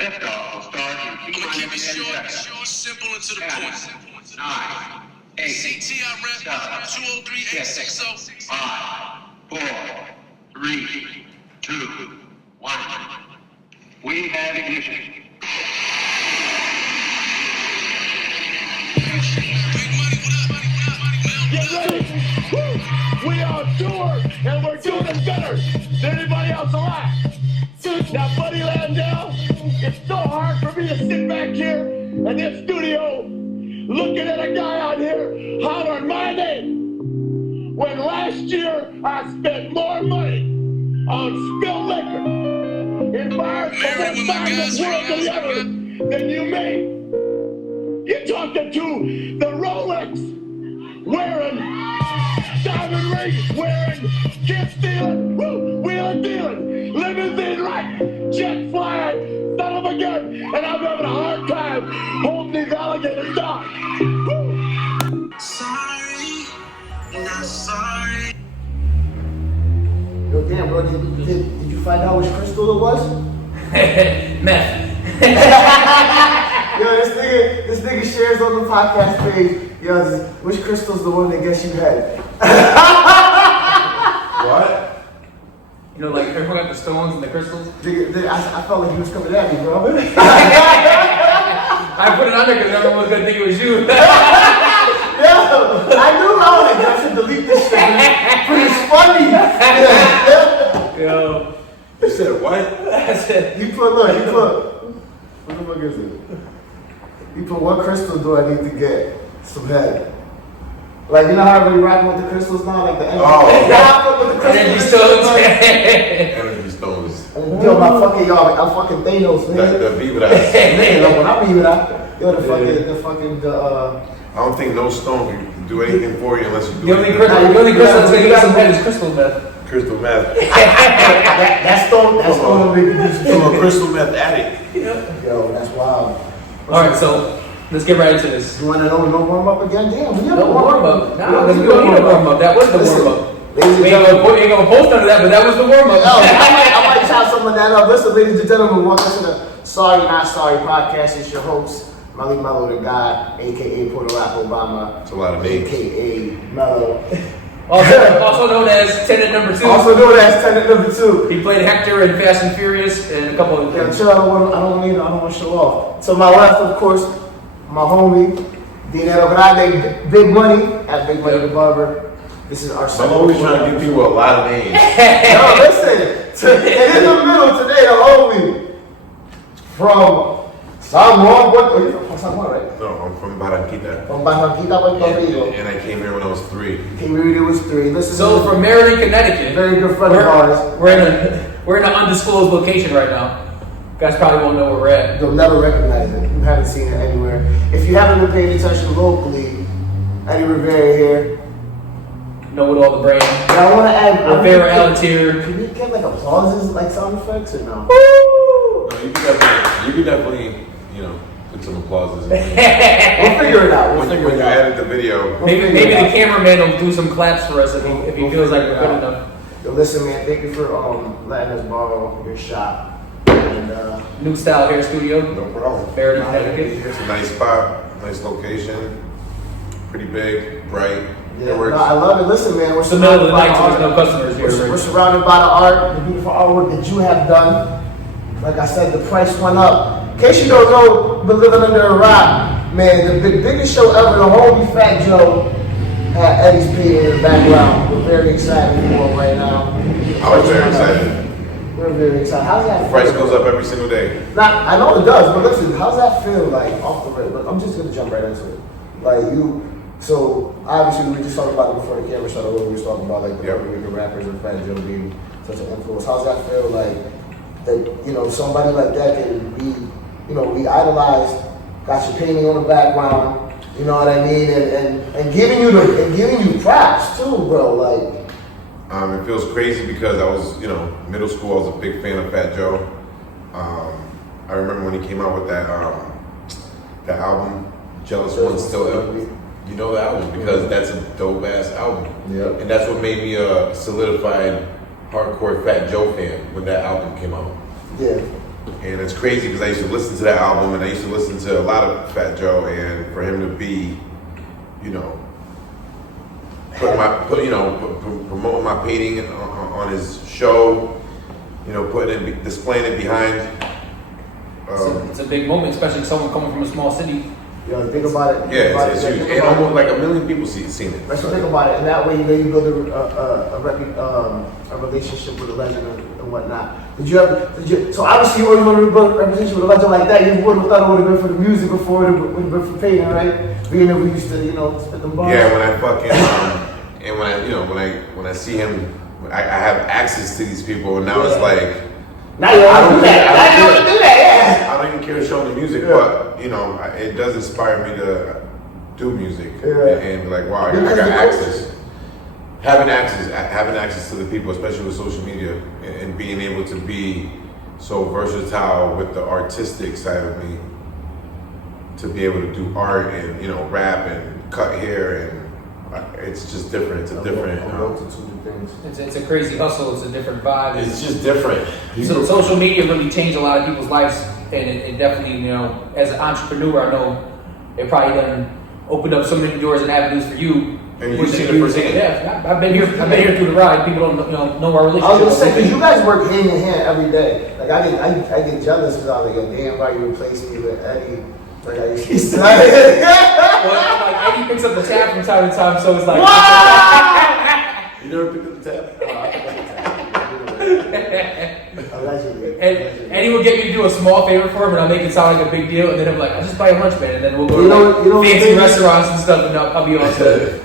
Liftoff will start in I'm gonna keep it short, simple, and to the point. 9, 8, CTI rep 203-860. 5, 4, 3, 2, 1. We have ignition. Get ready! Woo! We are on tour, and we're doing it better than anybody else alive. Now, Buddy Landell, it's so hard for me to sit back here in this studio looking at a guy out here hollering my name when last year I spent more money on spilled liquor in bars from one side of the world to the other than you made. You're talking to the Rolex wearing, diamond rings wearing, kiss stealing, wheeling dealing, limousine life, jet flying, son of a gun, and I'm having a hard time holding these alligators down. Woo. Sorry, not sorry. Yo, damn, bro, did you find out which crystal it was? Meth. Yo, this nigga shares on the podcast page. Yo, which crystal's the one that gets you head? What? You know, like everyone got the stones and the crystals. I felt like he was coming at me, bro. I put it on there because everyone was gonna think it was you. Yo, I knew I was like, I should delete this shit. It's funny. Yo, You said what? I said, What the fuck is it? You put, what crystal do I need to get some head? Like, you know how everybody rocking with the crystals now? Like the energy. Oh. Yeah, I fuck with the energy crystals. Energy stones. Yo, my fucking, y'all, I'm fucking Thanos, man. The Vibra. Man, when I'm even out, yo, the I don't think no stone can do anything for you unless you do the only anything. crystal that's gonna get some head is crystal meth. Crystal meth. that stone will make you do some I'm a crystal meth addict. Yo, that's wild. Alright, so let's get right into this. You wanna know no warm up again? Damn, we No warm up. No, because we don't need a warm up. That was the warm up. Ladies and We gentlemen, ain't gonna post none of that, but that was the warm up. I might chop some of that up. Listen, ladies and gentlemen, welcome to the Sorry Not Sorry podcast. It's your host, Melly Mello the God, aka Puerto Rico Obama, It's a lot of names. aka Mello. Also known as Tenant Number 2. Also known as Tenant Number 2. He played Hector in Fast and Furious and a couple of Yeah, things. chill. I don't want to show off. To my left, of course, my homie, Dinero Grande, Big Money at Big Money the Barber. This is our I'm always trying to give people a lot of names. Yo, listen. And in the middle today, the homie from San Juan. What? You're from San Juan, right? No, I'm from Barranquilla. From Barranquilla, Puerto Rico. And I came here when I was 3. Came here, it was 3. Listen. So from Meriden, Connecticut. Very good friend of ours. We're in an undisclosed location right now. You guys probably won't know where we're at. You'll never recognize it. You haven't seen it anywhere. If you haven't been paying attention locally, Eddie Rivera here. Noedall the brain. And I want to add. Rivera Alatier. Can we get like applauses, like sound effects, or no? No, you could definitely, you know, put some applauses in there. We'll figure it out. When you edit the video, Maybe the cameraman will do some claps for us if he feels like we're good enough. Yo, listen, man. Thank you for letting us borrow your shop. And New Style Hair Studio. no problem. Meriden, Connecticut. It's a nice spot, nice location, pretty big, bright. yeah, It works. no, I love it. Listen, man. We're It's the middle of the surrounded by night, so there's no art. customers here. We're surrounded by the art, the beautiful artwork that you have done. Like I said, the price went up. In case you don't know, been living under a rock, man, the biggest show ever, the Homie Fat Joe, had Eddie's P in the background. We're very excited for it right now. I was very excited. We're very excited. How's that The feel? price goes up every single day. Now, I know it does, but listen, how's that feel like off the rip? Look, I'm just gonna jump right into it. Like so obviously we were just talking about it before the camera shut off. We were talking about like the Yep. Puerto Rican rappers and Fat Joe being such an influence. How's that feel like that, somebody like that can be, we idolized, got your painting on the background, you know what I mean? And giving you props too, bro. Like It feels crazy because I was, middle school, I was a big fan of Fat Joe. I remember when he came out with that album, Jealous One Still Up. You know the album because that's a dope ass album. Yep. And that's what made me a solidified hardcore Fat Joe fan when that album came out. Yeah. And it's crazy because I used to listen to that album and I used to listen to a lot of Fat Joe, and for him to be, you know, promoting my painting on his show, you know, displaying it behind. It's a big moment, especially someone coming from a small city. Yo, think about it. Yeah, it's huge. And almost like 1 million people seen it. Let's think about it. And that way, you know, you build a relationship with a legend and whatnot. So obviously, you always want to build a relationship with a legend like that. You would have thought it would have been for the music before it would have been for painting, right? Being that we used to, you know, spit them bars. Yeah, when I fucking and when I see him, I have access to these people, and now it's like. Now you don't do that. Now you don't do that. Yeah. I don't even care to show the music, but you know, it does inspire me to do music and be like, wow, I got access. Having access to the people, especially with social media, and being able to be so versatile with the artistic side of me, to be able to do art and, you know, rap and cut hair, and it's just different. It's a different multitude of things. It's a crazy hustle. It's a different vibe. It's just different. So social media really changed a lot of people's lives, and it definitely, you know, as an entrepreneur, I know it probably done opened up so many doors and avenues for you. And you've seen it firsthand. Yeah, I've been here through the ride. People don't know our relationship. I was gonna say, because you guys work hand in hand every day. Like I get jealous because I was like, yo, damn right, you replaced me with Eddie. Like I used to. Well, like Eddie picks up the tab from time to time, so it's like. You never picked up the tab? Oh, I picked up the tab. Allegedly. And Eddie will get me to do a small favor for him, and I'll make it sound like a big deal, and then I'm like, I'll just buy a lunch, man, and then we'll go to fancy restaurants and stuff, and I'll be on set.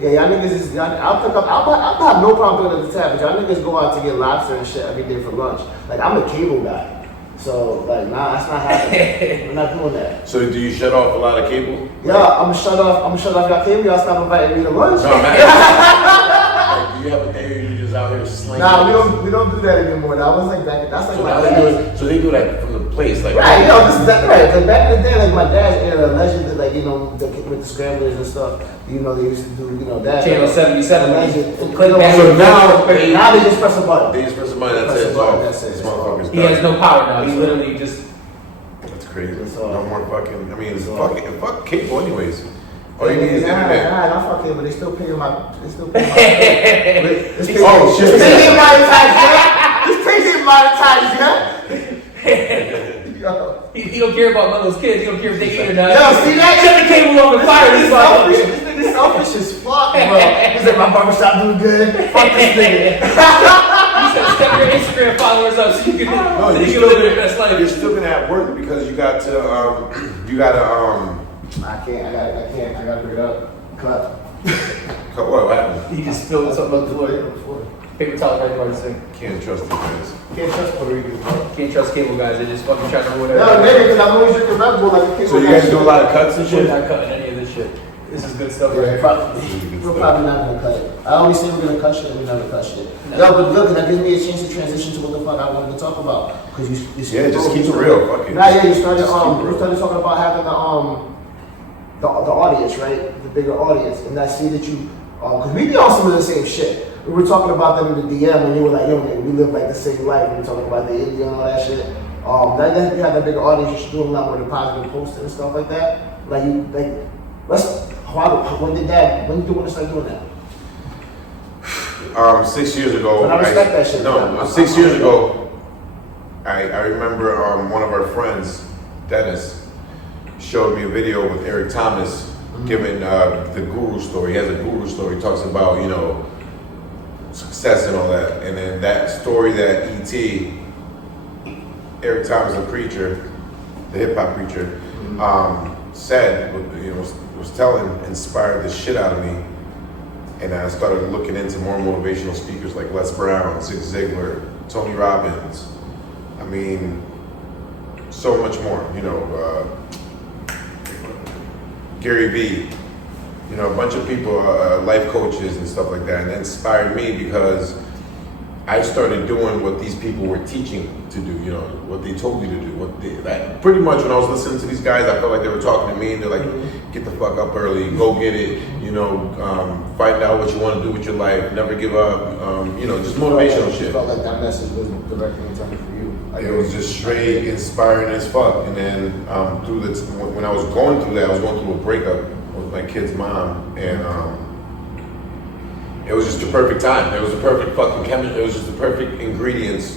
Yeah, y'all niggas is. I'll have no problem picking up the tab, but y'all niggas go out to get lobster and shit every day for lunch. Like I'm a cable guy. So, like, nah, that's not happening. We're not doing that. So, do you shut off a lot of cable? Yeah, I'm gonna shut off y'all cable. Y'all stop inviting me to lunch. No, man. Like, do you have a day where you just out here slinging? Nah, we don't do that anymore. That was like back. That's like So my now dad's. they do that from the place, like. Right, you know, this is that right. Cause back in the day, like my dad's era, allegedly, like you know, with the scramblers and stuff. You know, they used to do, you know, that. Channel 77. So now they just press a button. They just press a button. That's it. That's it. This motherfucker's He has no power now. He's literally just. That's crazy. all. No more fucking. I mean, it's fuck cable anyways. All you need is internet. Nah, not fuck cable. They still pay my. They still pay my. It's Oh shit! paying monetized, yeah. He don't care about those kids. He don't care if they eat or not. Yo, see that? Shut the cable on the fire. This nigga selfish as fuck, bro. He's like, my barbershop doing good. Fuck this nigga. You said step your Instagram followers up so you can live your best life. You're still gonna have work because you got to I gotta bring it up. Cut. What happened? He just spilled something on the floor. Paper towel right by the sink. Can't trust these guys. Can't trust Puerto Ricans, bro. Can't trust cable guys. They just fucking try to ruin No, everything. maybe because I'm always drinking Red Bull like a kid. So you guys do a lot of cuts and We're shit? not cutting any of this shit. This is good stuff, We're right? probably not gonna cut it. I always say we're gonna cut shit, and we never cut shit. No, but look, that gives me a chance to transition to what the fuck I wanted to talk about. Cause you Yeah, just keep it real. Fuck it. Nah, yeah, you started Just keep it real. talking about having the audience, right? The bigger audience, and I see that you, cause we be on some of the same shit. We were talking about them in the DM when you were like, yo, man, we live like the same life. We were talking about the India and all that shit. That you have a bigger audience. You should do a lot more of the positive posting and stuff like that. Like you, like, when did you want to start doing that? 6 years ago. But I respect that shit. No, 6 years ago, I remember one of our friends, Dennis, showed me a video with Eric Thomas giving the guru story. He has a guru story. He talks about, you know, success and all that. And then that story that E.T., Eric Thomas, the preacher, the hip hop preacher, said, you know, was telling, inspired the shit out of me. And I started looking into more motivational speakers like Les Brown, Zig Ziglar, Tony Robbins. I mean, so much more, you know, Gary Vee, you know, a bunch of people, life coaches and stuff like that. And that inspired me because I started doing what these people were teaching to do, you know, what they told me to do. Pretty much when I was listening to these guys, I felt like they were talking to me and they're like, get the fuck up early, go get it, you know, find out what you want to do with your life, never give up, you know, just motivational shit. I felt like that message was directly intended for you. It was just straight inspiring as fuck. And then when I was going through that, I was going through a breakup with my kid's mom, and it was just the perfect time. It was the perfect fucking chemistry. It was just the perfect ingredients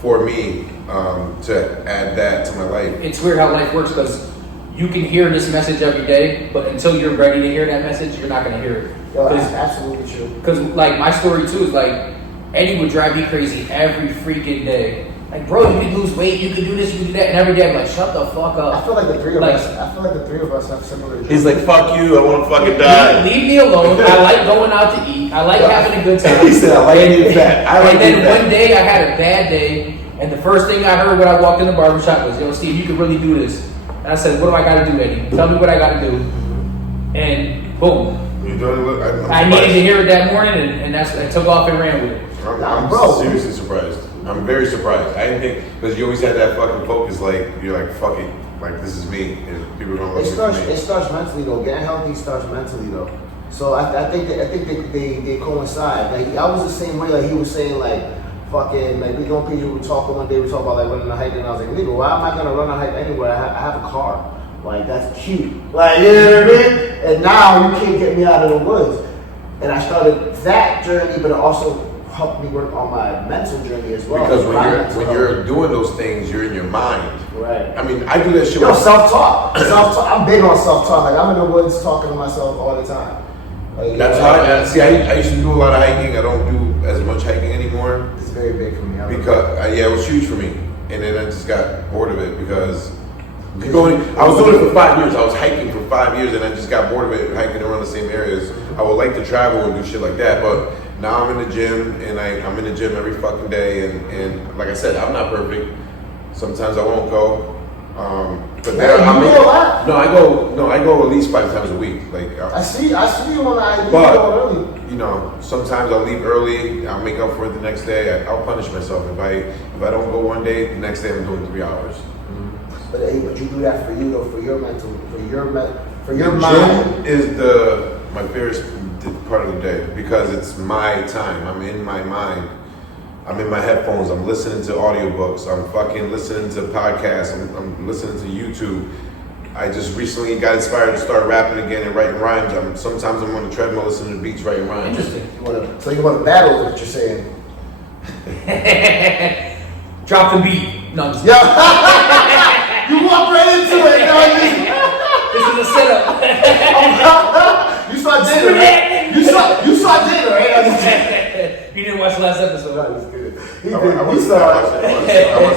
for me to add that to my life. It's weird how life works because you can hear this message every day, but until you're ready to hear that message, you're not gonna hear it. Yo, that's absolutely true. Because like my story too is like Eddie would drive me crazy every freaking day. Like, bro, you can lose weight, you can do this, you can do that, and every day I'm like, shut the fuck up. I feel like the three of us. I feel like the three of us have similar. He's like, fuck you, I want to fucking die. Leave me alone. I like going out to eat. I like having a good time. He said, I like getting fat. And then one day I had a bad day, and the first thing I heard when I walked in the barbershop was, yo, Steve, you can really do this. And I said, what do I got to do, Eddie? Tell me what I got to do. And boom. I needed to hear it that morning, and I took off and ran with it. I'm seriously surprised. I'm very surprised. I didn't think, because you always had that fucking focus, like, you're like, fuck it, like, this is me, and people are going to listen to me. It starts mentally, though. Getting healthy starts mentally, though. So I think they coincide. Like, I was the same way, like, he was saying, like, fucking, like, we don't people were talking one day, we talking about, like, running a hike, and I was like, nigga, why am I going to run a hike anywhere? I have a car. Like, that's cute. Like, you know what I mean? And now you can't get me out of the woods. And I started that journey, but it also helped me work on my mental journey as well. Because when you're doing those things, you're in your mind. Right. I mean, I do that shit. Yo, self-talk. I'm big on self-talk. Like, I'm in the woods talking to myself all the time. Like, that's how I used to do a lot of hiking. I don't do as much hiking anymore. It's very big for me. Because it was huge for me, and then I just got bored of it because I was doing it for 5 years. I was hiking for 5 years, and I just got bored of it, hiking around the same areas. I would like to travel and do shit like that, but now I'm in the gym, and I'm in the gym every fucking day, and like I said, I'm not perfect. Sometimes I won't go. But there, I go at least 5 times a week. Like I see you on the but, early. You know, sometimes I'll leave early. I'll make up for it the next day. I'll punish myself if I don't go one day. The next day I'm doing 3 hours. Mm-hmm. But you do that for you, though, for your mental, for your mind. Gym is my favorite part of the day because it's my time. I'm in my mind. I'm in my headphones. I'm listening to audiobooks. I'm fucking listening to podcasts. I'm listening to YouTube. I just recently got inspired to start rapping again and writing rhymes. Sometimes I'm on the treadmill listening to beats, writing rhymes. Interesting. So you want to battle is what you're saying? Drop the beat. No, I'm yeah. You walk right into it. This is a setup. You saw dinner, right? You saw dinner, right? You didn't watch the last episode. No, it's good. I watched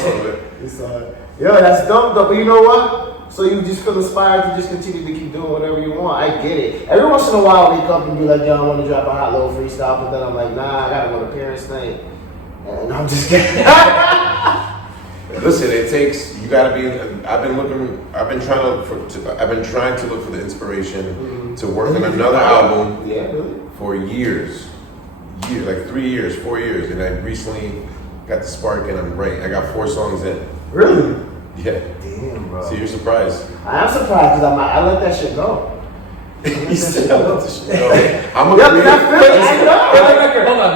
some of it. He saw it. Yo, that's dope, though. But you know what? So you just feel inspired to just continue to keep doing whatever you want. I get it. Every once in a while, we come and be like, yo, I want to drop a hot little freestyle, but then I'm like, nah, I gotta go to parents' thing. And I'm just kidding. Listen, you gotta be. I've been trying to look for the inspiration to work on another album. Yeah, really? For years, like 3 years, 4 years, and I recently got the spark, and I'm right. I got 4 songs in. Really? Yeah. Damn, bro. So you're surprised? I am surprised because I let that shit go. You still let this shit go. I'm a For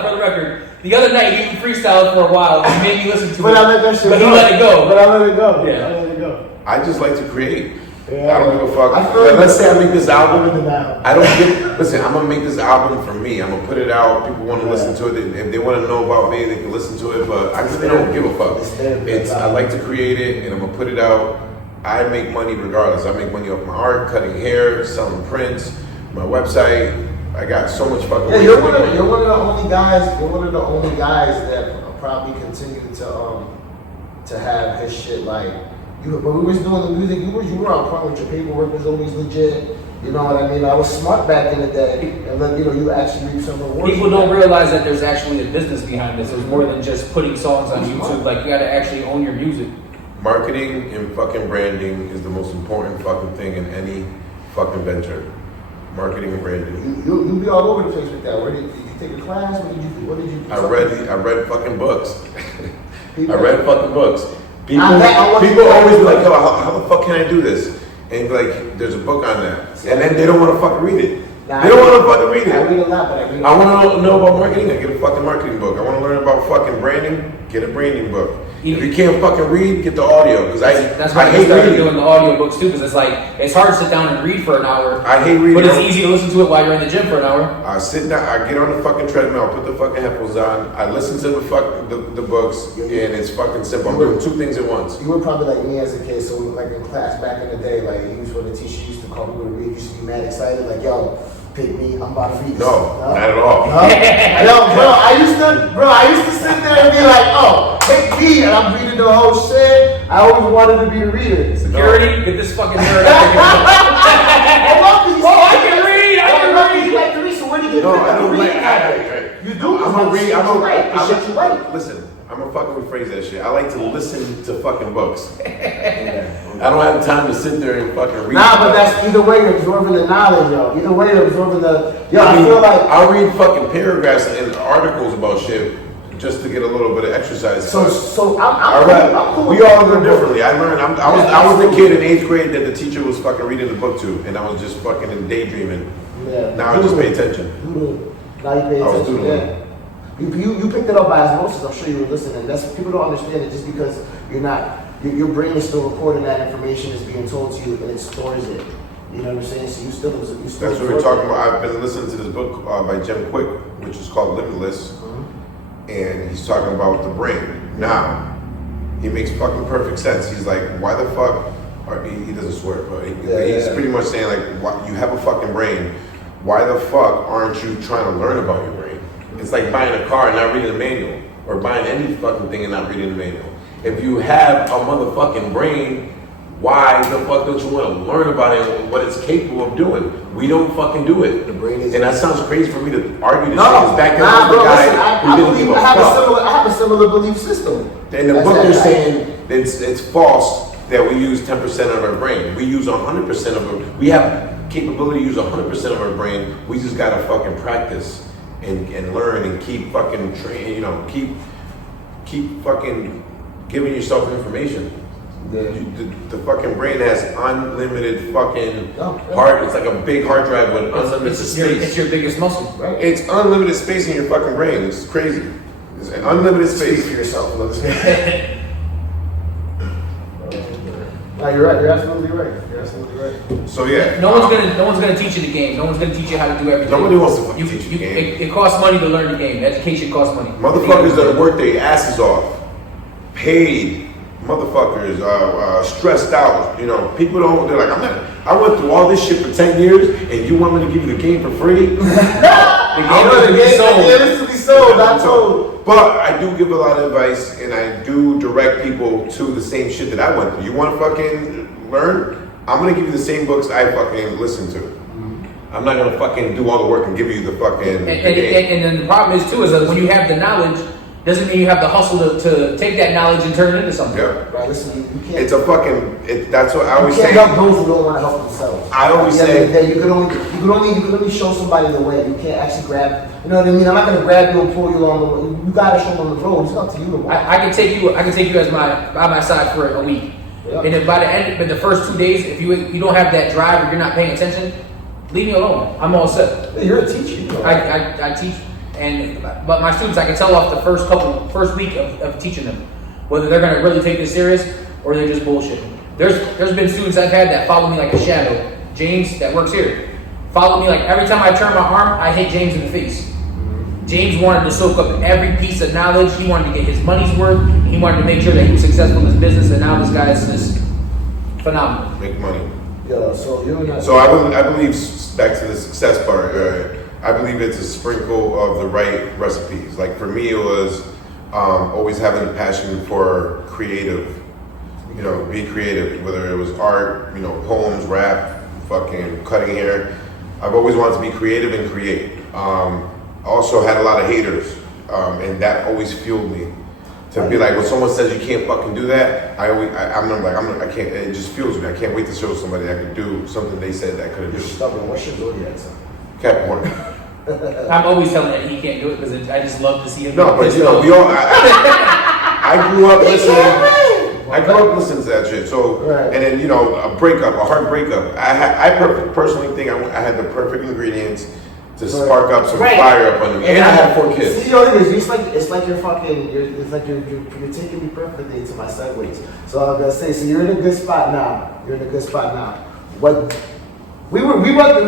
the record, the other night you freestyled for a while and made me listen to it. I let that shit but go. he let it go. But I let it go. Yeah. I let it go. I just like to create. Yeah. I don't give a fuck. Let's say I make this album. Listen, I'm gonna make this album for me. I'm gonna put it out. People want to listen to it. If they want to know about me, they can listen to it. But I really don't give a fuck. I like to create it, and I'm gonna put it out. I make money regardless. I make money off my art, cutting hair, selling prints, my website. I got so much fucking. Yeah, you're one of the only guys. You're one of the only guys that probably continue to have his shit like. When we was doing the music, you were on point with your paperwork was always legit. You know what I mean? I was smart back in the day, and then you actually reap some rewards. People don't realize that there's actually a business behind this. There's more than just putting songs on YouTube. Like you got to actually own your music. Marketing and fucking branding is the most important fucking thing in any fucking venture. Marketing and branding. You be all over the place with that. Where did you take a class? What did you? I read fucking books. I read fucking books. People always be like, yo, how the fuck can I do this? And be like, there's a book on that. And then they don't want to fucking read it. They don't want to fucking read it. I read a lot, but I want to know about marketing. I get a fucking marketing book. I want to learn about fucking branding. Get a branding book. If you can't fucking read, get the audio. Because that's why I hate started reading. doing the audiobooks too, because it's like, it's hard to sit down and read for an hour. I hate reading. But it's easy to listen to it while you're in the gym for an hour. I sit down, I get on the fucking treadmill, I put the fucking headphones on, I listen to the books, and it's fucking simple. I'm doing two things at once. You were probably like me as a kid, so like in class back in the day, like he was when the teacher used to call people to read, used to be mad excited, like, yo, pick me, I'm about to read this. No, not at all. No? Yo, I used to sit there and be like, oh, pick me, and I'm reading the whole shit. I always wanted to be a reader. Security, get this fucking nerd out of here. I can read. You like to read, so when you get No, picked I up don't to like. read, you do. I'm gonna read. Right. Listen, I'm gonna fucking rephrase that shit. I like to listen to fucking books. I don't have time to sit there and fucking read. Nah, but that's either way you're absorbing the knowledge, yo. Either way you're absorbing the. Yo, I mean, feel like. I'll read fucking paragraphs and articles about shit just to get a little bit of exercise. So I'm cool. We all learn differently. I learned. I was the kid in 8th grade that the teacher was fucking reading the book to, and I was just fucking daydreaming. Yeah. Now I just pay attention. Now you pay I was attention. doodling. Yeah. You picked it up by osmosis. I'm sure you were listening. That's people don't understand it just because you're not. Your brain is still recording that information is being told to you and it stores it. You know what I'm saying? So you still. That's what we're talking about. I've been listening to this book by Jim Quick, which is called Limitless, and he's talking about the brain. Now, he makes fucking perfect sense. He's like, why the fuck? Or he doesn't swear, but he's pretty much saying like, why, you have a fucking brain. Why the fuck aren't you trying to learn about your brain? It's like buying a car and not reading the manual, or buying any fucking thing and not reading the manual. If you have a motherfucking brain, why the fuck don't you want to learn about it and what it's capable of doing? We don't fucking do it. The brain is. And that sounds crazy for me to argue this shit. It's back then the guy who didn't give a fuck. I have a similar belief system. In the book, they're saying it's false that we use 10% of our brain. We use 100% of our. We have capability to use 100% of our brain. We just gotta fucking practice and learn and keep fucking train. You know, keep fucking giving yourself information. Yeah. The fucking brain has unlimited fucking hard. It's like a big hard drive with unlimited space. It's your biggest muscle, right? It's unlimited space in your fucking brain. It's crazy. It's an unlimited space. Speak for yourself. No, you're right. You're absolutely right. So yeah. No one's gonna teach you the game. No one's gonna teach you how to do everything. Nobody wants to fucking teach you the game. It costs money to learn the game. Education costs money. Motherfuckers that work their asses off, paid. Motherfuckers, stressed out. You know, people don't. They're like, I went through all this shit for 10 years, and you want me to give you the game for free? The game is to be sold. Not told. But I do give a lot of advice, and I do direct people to the same shit that I went through. You want to fucking learn? I'm gonna give you the same books I fucking listen to. I'm not gonna fucking do all the work and give you the fucking. And then the problem is too is that when you have the knowledge, doesn't mean you have the hustle to take that knowledge and turn it into something. Yeah. Right, listen, you can't. It's a fucking. That's what I always say. You can't help those who don't want to help themselves. I always say. You can only show somebody the way. You can't actually grab. You know what I mean? I'm not gonna grab you and pull you along the way. You gotta show them the road. It's up to you to walk. I can take you as by my side for a week. Yep. And then by the end, but the first 2 days, if you don't have that drive or you're not paying attention, leave me alone. I'm all set. You're a teacher. You know. I teach. But my students, I can tell off the first week of teaching them whether they're gonna really take this serious or they're just bullshitting. There's been students I've had that follow me like a shadow. James, that works here, follow me like every time I turn my arm, I hit James in the face. James wanted to soak up every piece of knowledge. He wanted to get his money's worth. He wanted to make sure that he was successful in his business, and now this guy is just phenomenal. Make money. Yeah. So you're not. So I believe back to the success part. I believe it's a sprinkle of the right recipes. Like for me, it was always having a passion for creative. You know, be creative. Whether it was art, you know, poems, rap, fucking cutting hair. I've always wanted to be creative and create. Also had a lot of haters, and that always fueled me to be like, when someone says you can't fucking do that, I can't. It just fuels me. I can't wait to show somebody I could do something they said that I couldn't do. You're stubborn. What's your zodiac sign? Capricorn. I'm always telling that he can't do it because I just love to see him. No, but you know, we all. I grew up listening. I grew up listening to that shit. So, and then a hard breakup. I personally think I had the perfect ingredients to spark up some fire up on them. And I had 4 kids. See, you know, it's like you're fucking, it's like you're taking me perfectly into my segues. So I'm gonna say, so you're in a good spot now. What? We went through a lot of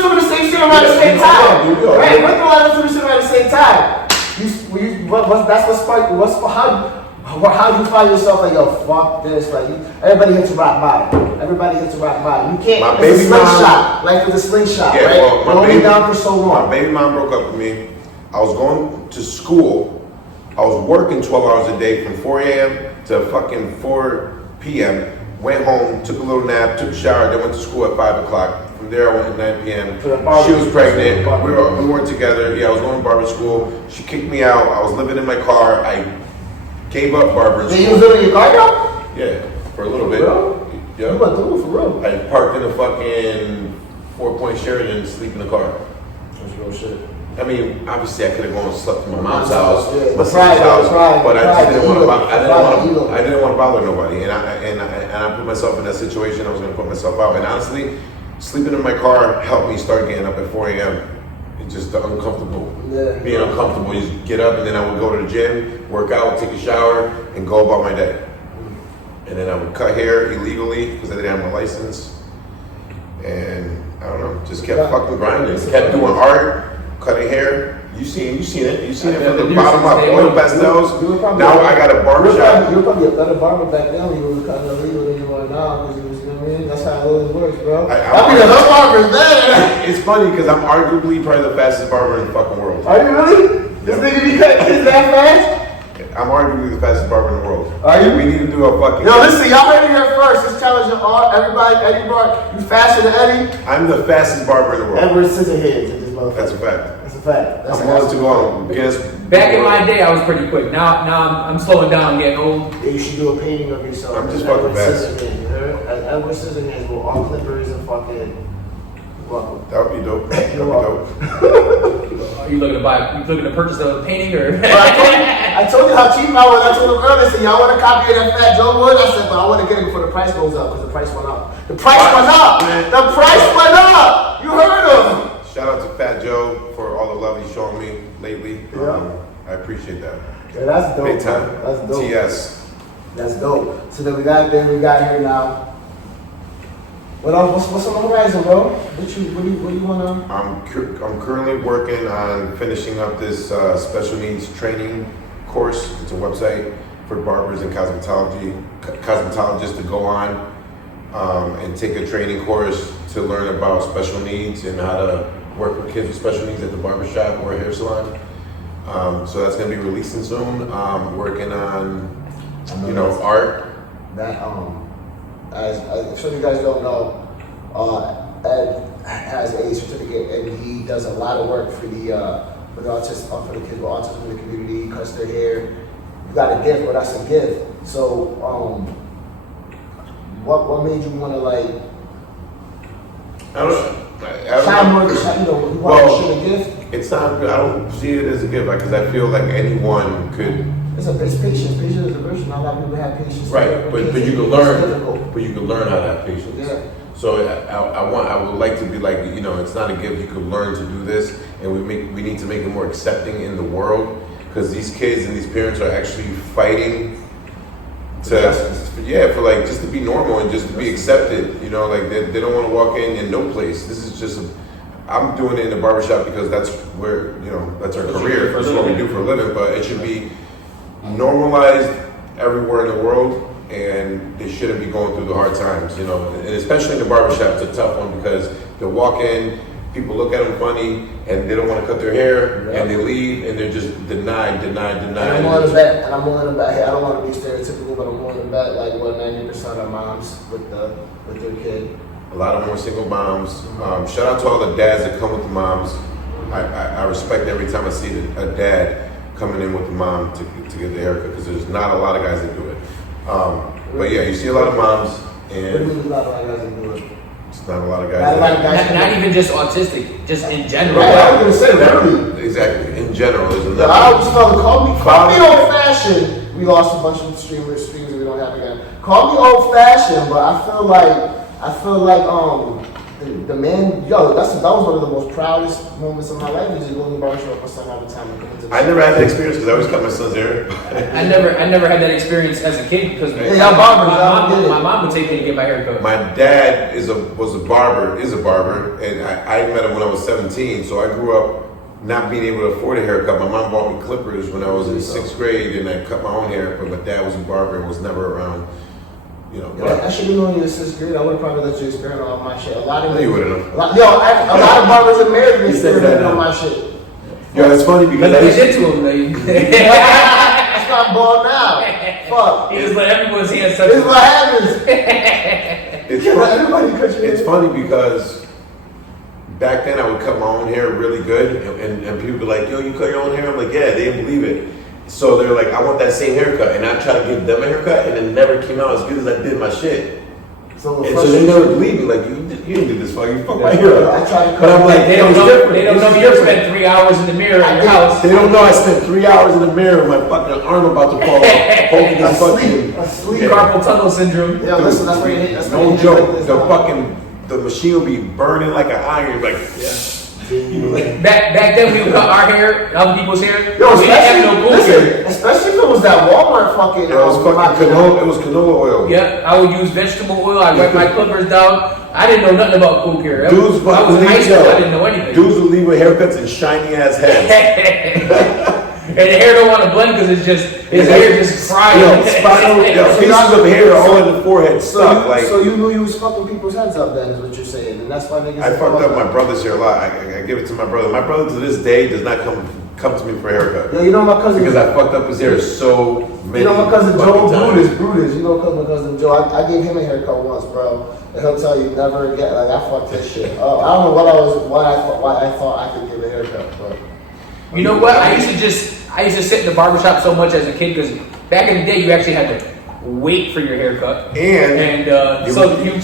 some of the same shit around the same time. Right, we went through a lot of some of the shit around the same time. That's what sparked. How do you find yourself like, yo, fuck this? Like, everybody hits a rock bottom. You can't. It's a slingshot. Life is a slingshot, right? Well, You're only down for so long. My baby mom broke up with me. I was going to school. I was working 12 hours a day from 4 a.m. to fucking 4 p.m. Went home, took a little nap, took a shower, then went to school at 5 o'clock. From there, I went at 9 p.m. She was pregnant. We weren't together. Yeah, I was going to barber school. She kicked me out. I was living in my car. I gave up barbering school. You was living in your car now? Yeah, for a little bit. Yeah. You went through it for real. I parked in a fucking 4-point Sheridan and sleep in the car. That's real shit. I mean, obviously, I could have gone and slept in my mom's house, my sister's Right, house, right, but I right, just didn't want to. I I didn't want to bother nobody, and I put myself in that situation. I was going to put myself out, and honestly, sleeping in my car helped me start getting up at 4 a.m. It's just the uncomfortable, being uncomfortable. You just get up, and then I would go to the gym, work out, take a shower, and go about my day. And then I would cut hair illegally because I didn't have my license, and I don't know, just kept fucking grinding, kept doing art. Cutting hair, you seen it from the bottom up, oil pastels. Now I got a barbershop. You were probably a better barber back then when you were cutting illegal than you are now, because you was, you know what I mean? That's how it always works, bro. The barber's better. It's funny because I'm arguably probably the fastest barber in the fucking world. Are you really? This nigga be cutting kids that fast? I'm arguably the fastest barber in the world. Are you? We need to do a fucking. Yo, listen, y'all heard it here first. This challenge of all everybody, Eddie Bar, you faster than Eddie? I'm the fastest barber in the world. Edward Scissorhands in this motherfucker. That's a fact. That's a fact. I'm willing to go on. Guess. Back in my day, I was pretty quick. Now I'm slowing down, I'm getting old. Yeah, you should do a painting of yourself. I'm just fucking fast. Edward Scissorhands with all clippers and fucking. Welcome. That would be dope. That would be dope. Are you looking to purchase a painting or? I told you how cheap I was. I told them earlier, I said, y'all want a copy of that Fat Joe wood? I said, but I want to get it before the price goes up, because the price went up. The price went up! The price went up! You heard him! Shout out to Fat Joe for all the love he's shown me lately. Yeah. I appreciate that. Yeah, that's dope. Big time. That's dope. TS. That's dope. So then we got here now. What else? What's on the horizon, bro? What do you wanna? I'm currently working on finishing up this special needs training course. It's a website for barbers and cosmetologists to go on and take a training course to learn about special needs and how to work with kids with special needs at the barbershop or a hair salon. So that's gonna be releasing soon. Working on art. That as I'm sure you guys don't know, Ed has a certificate and he does a lot of work for the autism, for the kids with autism in the community. He cuts their hair. You got a gift, but that's a gift. So, what made you want to like? I don't know. You want to share a gift? It's not. I don't see it as a gift because I feel like anyone could. It's patience. Patience is a virtue. Not a lot of people have patience. Right, but you can learn. But you can learn how to have patience. Yeah. So I would like to be like, it's not a gift. You can learn to do this, and we need to make it more accepting in the world because these kids and these parents are actually fighting for like just to be normal and just to be accepted. They don't want to walk in no place. This is just. I'm doing it in the barbershop because that's where that's our career. That's what we do for a living. But it should be normalized everywhere in the world, and they shouldn't be going through the hard times, and especially in the barbershop, it's a tough one because they walk in, people look at them funny, and they don't want to cut their hair, and they leave, and they're just denied. And I'm willing to bet, hey, I don't want to be stereotypical, but I'm willing to bet like 90% of moms with their kid. A lot of more single moms. Shout out to all the dads that come with the moms. I respect every time I see a dad coming in with the mom to get the haircut because there's not a lot of guys that do it. But yeah, you see a lot of moms and there's not a lot of guys that do it. It's not a lot of guys. Not even just autistic, just in general. Right, I was gonna say literally. Exactly. In general, there's a lot. I was just gonna call me old fashioned. We lost a bunch of streams that we don't have again. Call me old fashioned, but I feel like the man, yo, that was one of the most proudest moments of my life. Was just going to the barbershop for some all the time. I never had that experience because I always cut my son's hair. I never had that experience as a kid because my mom would take me to get my hair cut. My dad is a barber, and I met him when I was 17. So I grew up not being able to afford a haircut. My mom bought me clippers when I was in 6th grade, and I cut my own hair. But my dad was a barber and was never around. You know, I should have known you in 6th grade. I would have probably let you experiment on my shit. A lot of you wouldn't have. a lot of barbers in Maryland experimented on my shit. Yo, that's funny because Let me get to him, like. It's not ball now. Fuck. He just let everyone see us such. This is what happens. It's funny because back then I would cut my own hair really good, and people be like, "Yo, you cut your own hair?" I'm like, "Yeah." They didn't believe it, so they're like, "I want that same haircut," and I try to give them a haircut, and it never came out as good as I did my shit. So they never believe me. Like you didn't do this fucking fuck my hair up. But I'm like, they don't know you spent 3 hours in the mirror in your house. They don't know I spent 3 hours in the mirror with my fucking arm about to fall off, holding this fucking carpal tunnel syndrome. Yeah, listen, that's what you hate. No joke. The machine will be burning like an iron, like. Back then we would cut our hair, other people's hair. Yo, we didn't have no cool hair. Especially if it was that Walmart fucking. It was fucking canola. It was canola oil. Yeah, I would use vegetable oil. I wet my clippers down. I didn't know nothing about cool hair. Dudes I was in high school. I didn't know anything. Dudes would leave with haircuts and shiny ass heads. And the hair don't want to blend because it's just his hair just fried. Pieces of hair all in the forehead stuck. So you knew you was fucking people's heads up then, is what you're saying, and that's why niggas. I fucked up my brother's hair a lot. I give it to my brother. My brother to this day does not come to me for a haircut. Yeah, you know my cousin. Because I fucked up his hair so many. You know my cousin Joe times. Brutus. You know my cousin Joe. I gave him a haircut once, bro. And he'll tell you never again. Like I fucked this shit. I don't know why I thought I could give a haircut, but. You know what? I used to sit in the barbershop so much as a kid because back in the day you actually had to wait for your haircut. So the game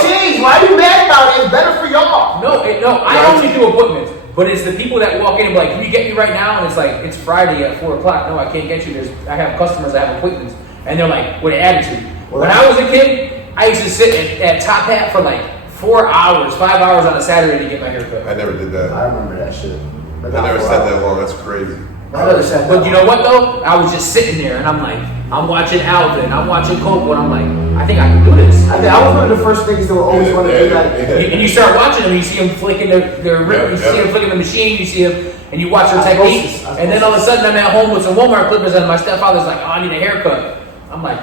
changed. Why are you mad about it? It's better for y'all. No, I only do appointments. But it's the people that walk in and be like, "Can you get me right now?" And it's like, "It's Friday at 4 o'clock. No, I can't get you. I have customers that have appointments." And they're like, with an attitude. When I was a kid, I used to sit at Top Hat for like 4 hours, 5 hours on a Saturday to get my haircut. I never did that. I remember that shit. I never sat that long. That's crazy. But you know what though? I was just sitting there and I'm like, I'm watching Alvin, I'm watching Coco, and I'm like, I think I can do this. I was one of the first niggas that would always want to do that. And you start watching them, you see them flicking you see them flicking the machine, you see them, and you watch their technique. And then all of a sudden I'm at home with some Walmart clippers and my stepfather's like, "Oh, I need a haircut." I'm like,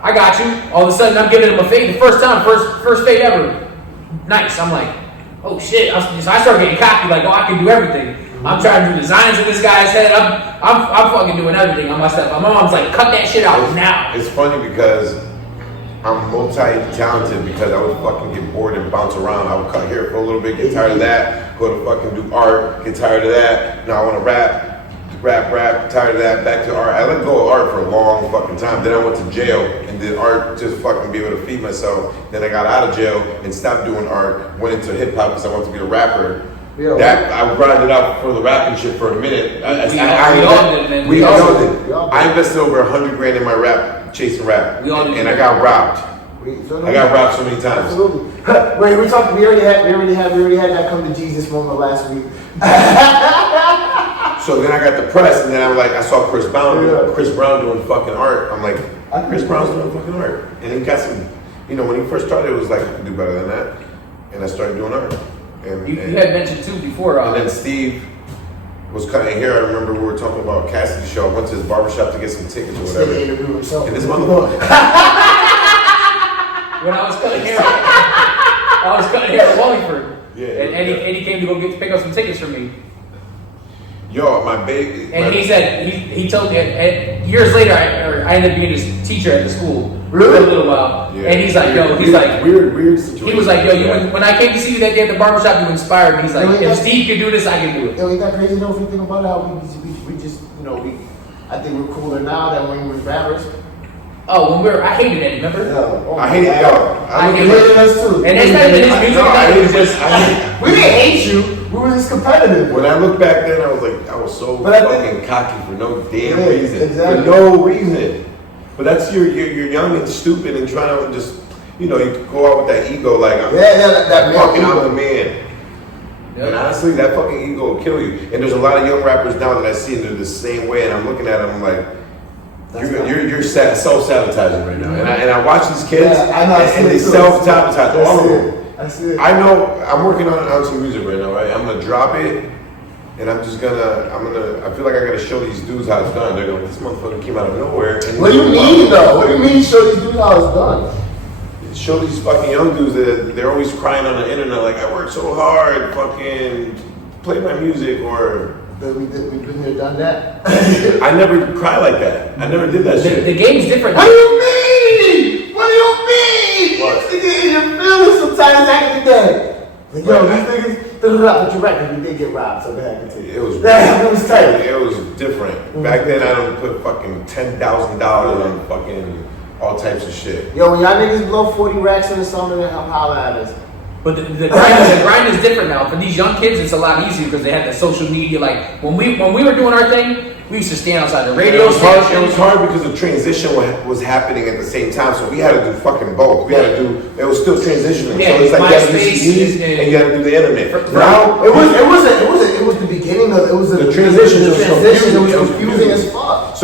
"I got you." All of a sudden I'm giving him a fade, the first time, first fade ever. Nice. I'm like, oh shit. I start getting cocky, like, oh, I can do everything. I'm trying to do designs in this guy's head. I'm fucking doing everything on my stuff. My mom's like, cut that shit out now. It's funny because I'm multi-talented because I would fucking get bored and bounce around. I would cut hair for a little bit, get tired of that, go to fucking do art, get tired of that. Now I want to rap, tired of that, back to art. I let go of art for a long fucking time. Then I went to jail and did art just fucking be able to feed myself. Then I got out of jail and stopped doing art, went into hip hop because I wanted to be a rapper. That I grinded out for the rapping shit for a minute. We all did. I invested over $100,000 in my rap, chasing rap, and I got robbed. I got robbed so many times. Absolutely. Wait, we already had that come to Jesus moment last week. So then I got depressed, and then I saw Chris Brown doing fucking art. I'm like, Chris Brown's doing fucking art, and he got some. You know, when he first started, it was like, I could do better than that, and I started doing art. You had mentioned too before. And then Steve was cutting hair. I remember we were talking about Cassidy's show. I went to his barbershop to get some tickets or whatever. And this motherfucker. When I was cutting hair at Wallingford. Yeah. And Eddie came to go pick up some tickets for me. Yo, my baby. And he said, he told me, and years later, I ended up being his teacher at the school. Really? For a little while. Yeah. And he's like, weird situation. He was like, yo, when I came to see you that day at the barbershop, you inspired me. He's like, if Steve can do this, I can do it. Yo, ain't that crazy though if you think about it, how we just, I think we're cooler now than when we were rappers. Oh, I hated Eddie, remember? I hated I hated us too. And it's not even his music. We didn't hate you. We were just competitive. When I look back then, I was like, I was so fucking cocky for no damn reason. Exactly. For no reason. But that's you're young and stupid and trying to just you could go out with that ego, like, that fucking, ego. I'm the man. Yep. And honestly, that fucking ego will kill you. And there's a lot of young rappers now that I see they're the same way, and I'm looking at them, I'm like, you're self-sabotaging right now. And I watch these kids, and they self-sabotage, all of them. I see it. I know, I'm working on some music right now, right? I'm gonna drop it, and I feel like I gotta show these dudes how it's done. They're going, this motherfucker came out of nowhere. And What do you mean though? What do you mean show these dudes how it's done? Show these fucking young dudes that they're always crying on the internet like, I worked so hard, fucking play my music, or... We've been there, done that. I never cry like that. I never did that shit. The game's different. What do you mean? What do you mean? What? You get in your feelings sometimes back in the day. Like, yo, these niggas, they're up with your record. We did get robbed, so they had to take it. It was tight. It was different. Back then, I don't put fucking $10,000 on fucking all types of shit. Yo, when y'all niggas blow 40 racks in the summer, then come holla at us. But the grind is different now. For these young kids, it's a lot easier because they have the social media. Like when we were doing our thing, we used to stand outside the radio station. It was hard because the transition was happening at the same time, so we had to do fucking both. We had to do. It was still transitioning. Yeah, so it's like you had to do MySpace CDs and you had to do the internet. Now it was the beginning of it was the transition. It was confusing as fuck.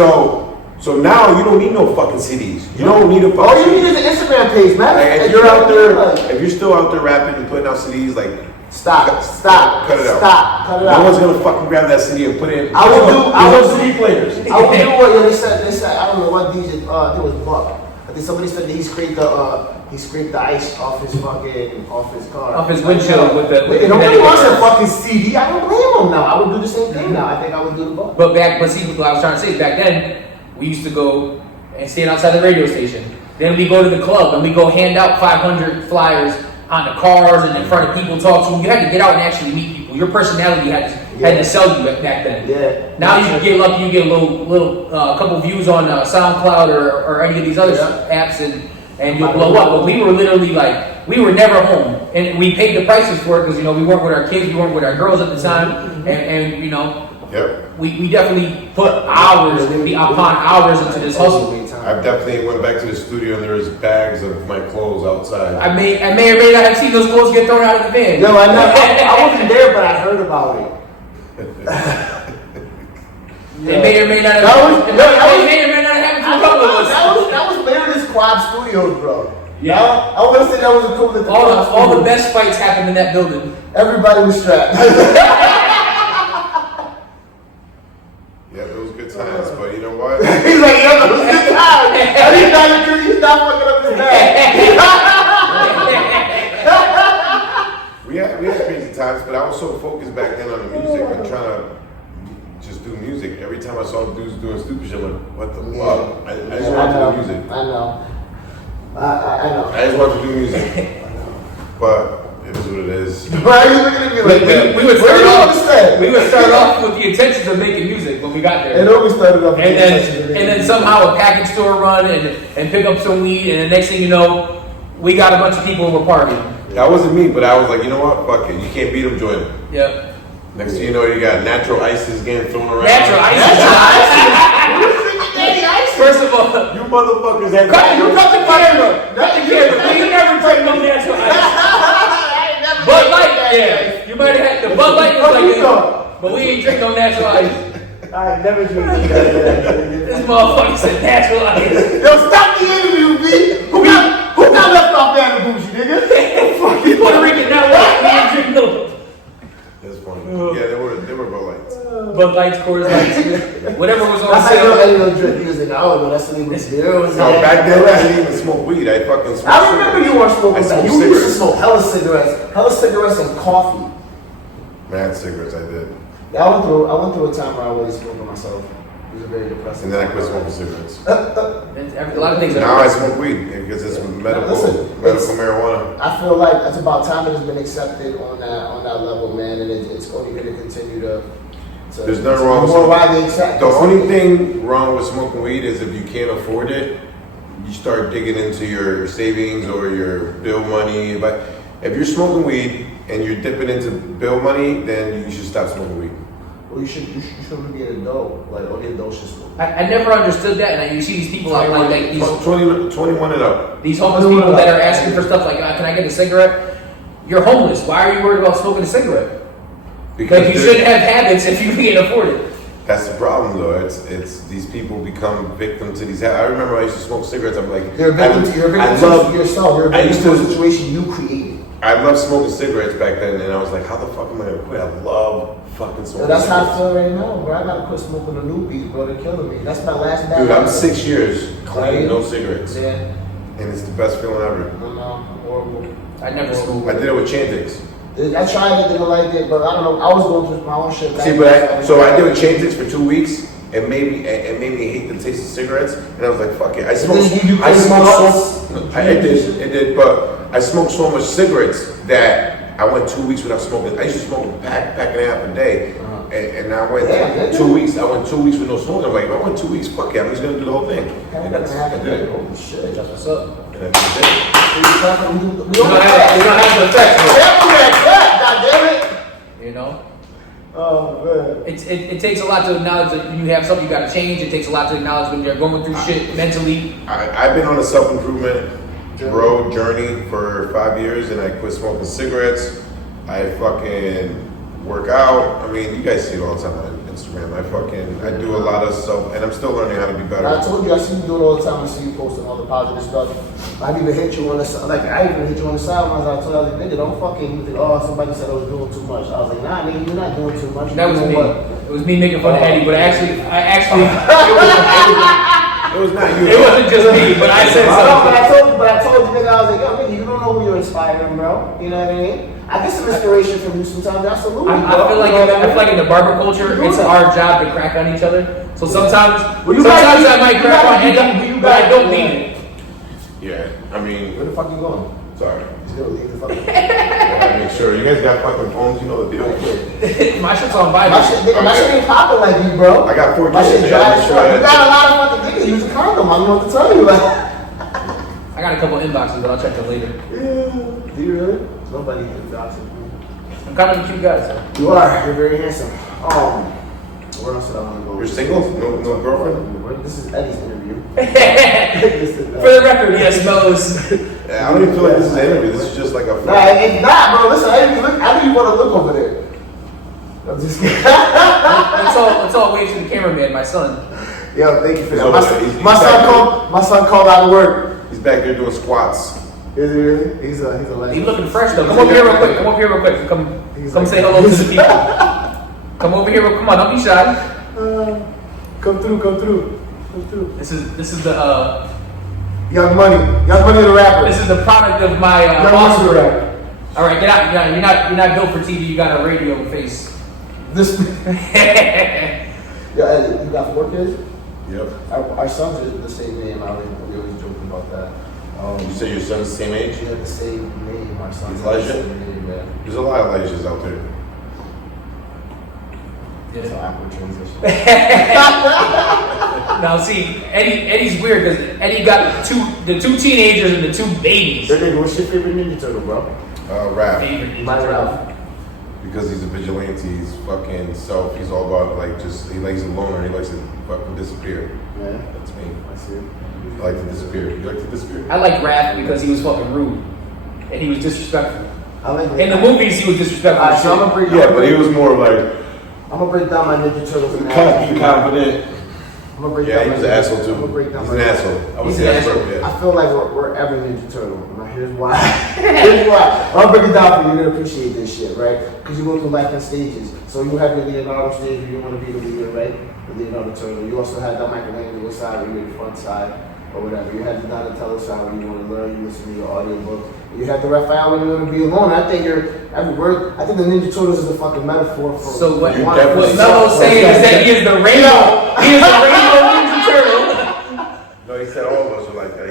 So now you don't need no fucking CDs. You don't need a fucking. All you need is an Instagram page, man. If you're out there, if you're still out there rapping and putting out CDs, like stop, cut it out. Cut it out. No one's gonna fucking grab that CD and put it in. I will do CD players. I will do what they said. I don't know what DJ. It was Buck. I think somebody said that he scraped the ice off his car, Off his windshield with the. Nobody wants a fucking CD. I don't blame him now. I would do the same thing now. I think I would do the Buck. But see, what I was trying to say is back then, we used to go and stand outside the radio station. Then we go to the club and we go hand out 500 flyers on the cars and in front of people, talk to them. You had to get out and actually meet people. Your personality had to sell you back then. Yeah. Now you get lucky, you get a little couple views on SoundCloud or any of these other apps and you'll blow up. But we were literally like, we were never home. And we paid the prices for it because, we weren't with our kids, we weren't with our girls at the time. And Yep. We definitely put hours upon hours into this hustle. I definitely went back to the studio and there was bags of my clothes outside. I may or may not have seen those clothes get thrown out of the van. No, I wasn't there, but I heard about it. They may or may not have. May or may not have happened to a couple of us. That was Meredith's Quad Studios, bro. Yeah. I want to say that was equivalent to All the best fights happened in that building. Everybody was strapped. Yeah, those good times, but you know what? He's like, yo, it was a good time. And he's not fucking up his bag. We had crazy times, but I was so focused back then on the music and trying to just do music. Every time I saw dudes doing stupid shit, I'm like, what the fuck? I just wanted to do music. I know. I know. I just wanted to do music. But it is what it is. Why are you looking at me like that? We would start off with the intentions of making music when we got there. It always started off with and then somehow a package store run and pick up some weed, and the next thing you know, we got a bunch of people and we're partying. That wasn't me, but I was like, you know what? Fuck it. You can't beat them, join them. Yep. Next thing you know, you got natural ices getting thrown around. Natural ice. First of all, You motherfuckers had you cut the camera. Cut the camera. We never drink no natural ice. Bud Light, yeah. You might have had the Bud Light was like that, but we ain't drink no natural ice. I never drank that. This motherfucker said natural ice. Yo, stop the interview, B. Who got left off Banner Bougie, nigga? You Puerto Rican now, what? We ain't drink no. That's funny. Yeah, they were Bud Lights. Bud Lights, Coors Lights, whatever was on I sale. didn't know drink. He was like, oh, no, that's the legal beer. No, back then I didn't even smoke weed. I fucking smoked I remember you weren't smoking I that. smoked You used to cigarettes. smoke hella cigarettes and coffee. Mad cigarettes, I did. I went through a time where I was smoking myself. It was a very depressing. And then I quit smoking cigarettes. A lot of things. Now I smoke weed because it's medical marijuana. I feel like it's about time it has been accepted on that level, man, and it's only going to continue to. There's nothing wrong with more smoking. widely accepted. The only thing wrong with smoking weed is if you can't afford it, you start digging into your savings or your bill money. But if you're smoking weed and you're dipping into bill money, then you should stop smoking weed. Or you should be an adult, like only adults should smoke. I never understood that, and you see these people out like these 21 and up. These homeless people that are asking for stuff like, can I get a cigarette? You're homeless. Why are you worried about smoking a cigarette? Because like you shouldn't have habits if you can't afford it. That's the problem, though. It's these people become victim to these habits. I remember I used to smoke cigarettes. I'm like, you're a victim to yourself. You're a victim to a situation you created. I loved smoking cigarettes back then, and I was like, how the fuck am I gonna quit? I love fucking smoking. That's cigarettes. how I feel right now, bro. I gotta quit smoking the new beats, bro. They're killing me. That's my last bad. Dude, I'm 6 years clean, no cigarettes. Yeah. And it's the best feeling ever. Horrible. I never smoked. I did it with Chantix. I tried it, didn't like it, but I don't know. I was going through my own shit. See, but so I did with Chantix for 2 weeks. It made me hate the taste of cigarettes, and I was like, "Fuck it." I smoked it did, but I smoked so much cigarettes that I went 2 weeks without smoking. I used to smoke a pack and a half a day, and I went 2 weeks. I went 2 weeks with no smoking. I'm like, if I went 2 weeks, fuck it, I'm just gonna do the whole thing. And that's I did it. Holy shit, that's what's up. And I did it. We don't have the effects. God damn it. You know. Oh man. It takes a lot to acknowledge that when you have something you got to change. It takes a lot to acknowledge when you're going through shit mentally. I've been on a self-improvement road journey for 5 years, and I quit smoking cigarettes. I fucking work out. I mean, you guys see it all the time on Instagram. I do a lot of self, and I'm still learning how to be better. I told you, I see you do it all the time. I see you posting all the positive stuff. I've even hit you on the side. Like, I even hit you on the side when I told you, I was like, nigga, don't fucking think, oh, somebody said I was doing too much. I was like, nah, nigga, you're not doing too much. That was me. What? It was me making fun of Eddie, but I actually, It was not you. it wasn't just me, but I said something. But I told you, nigga, I was like, yo, nigga, you don't know who you're inspiring, bro. You know what I mean? I get some inspiration from you sometimes. Absolutely. I feel like in the barber culture, it's our job to crack on each other. So sometimes I might crack on Eddie, but I don't mean it. Yeah, I mean, Where the fuck you going? sorry. He's gonna leave the fucking. I make sure you guys got fucking phones. You know the deal. My shit's on Bible. My shit ain't popping like you, bro. I got 4 My kids. shit dry as fuck. You got a lot of fucking niggas use a condom. I don't know what to tell you. I got a couple inboxes, but I'll check them later. Yeah. Do you really? Nobody can gossip. I'm kind of a cute guy, so. You are. You're very handsome. Where else did I want to go? You're single? No girlfriend? This is Eddie's interview. For the record, yes, Mo's. I don't even feel like this is an interview. This is just like a. Nah, it's not, bro. Listen, I don't even want to look over there. I'm just kidding. Let's all wave to the cameraman, my son. Yo, thank you for So that. My son called out of work. He's back there doing squats. Is he really? He's a legend. He's looking fresh though. Come over here real quick. Come say hello to the people. Come over here. Come on, don't be shy. Come through. This is the Young Money the rapper. this is the product of my Young Money the rapper. All right, get out. You're not built for TV. You got a radio face. This. Yeah, you got 4 kids? Yep. Our sons are the same name. We always joke about that. You say your son's the same age? They have the same name. Our sons He's have the Elijah? same name, man. There's a lot of Elijahs out there. It's an awkward transition. Now see, Eddie's weird because Eddie got the two teenagers and the 2 babies. What's your favorite Ninja Turtle, bro? Rap. Mine's Ralph. Because he's a vigilante, he's fucking self, he's all about like he likes a loner, he likes to fucking disappear. Yeah. That's me. I see. I like to disappear. You like to disappear? I like Raph because he was fucking rude and he was disrespectful. I like In the movies, he was disrespectful. Alright, so I'm But he was more like I'm gonna break down my Ninja Turtles in confident. I'm gonna break Yeah, down he was my an asshole I'm too. gonna break down He's my an asshole. I would He's say an that's asshole. right. Yeah. I feel like we're every Ninja Turtle. Now here's why. Here's why. I'll break it down for you. You're gonna appreciate this shit, right? Because you go through life in stages. So you have your Leonardo stage where you want to be the leader, right? The Leonardo Turtle. You also had the Michelangelo side where you're the front side or whatever. You had the Donatello side where you want to learn, you listen to your audiobook. You have the Raphael when you want to be alone. I think every word. I think the Ninja Turtles is a fucking metaphor for. So what You what definitely- Melo's saying is that he is the rainbow. He is the rainbow Ninja Turtle. No, he said all of us were like that.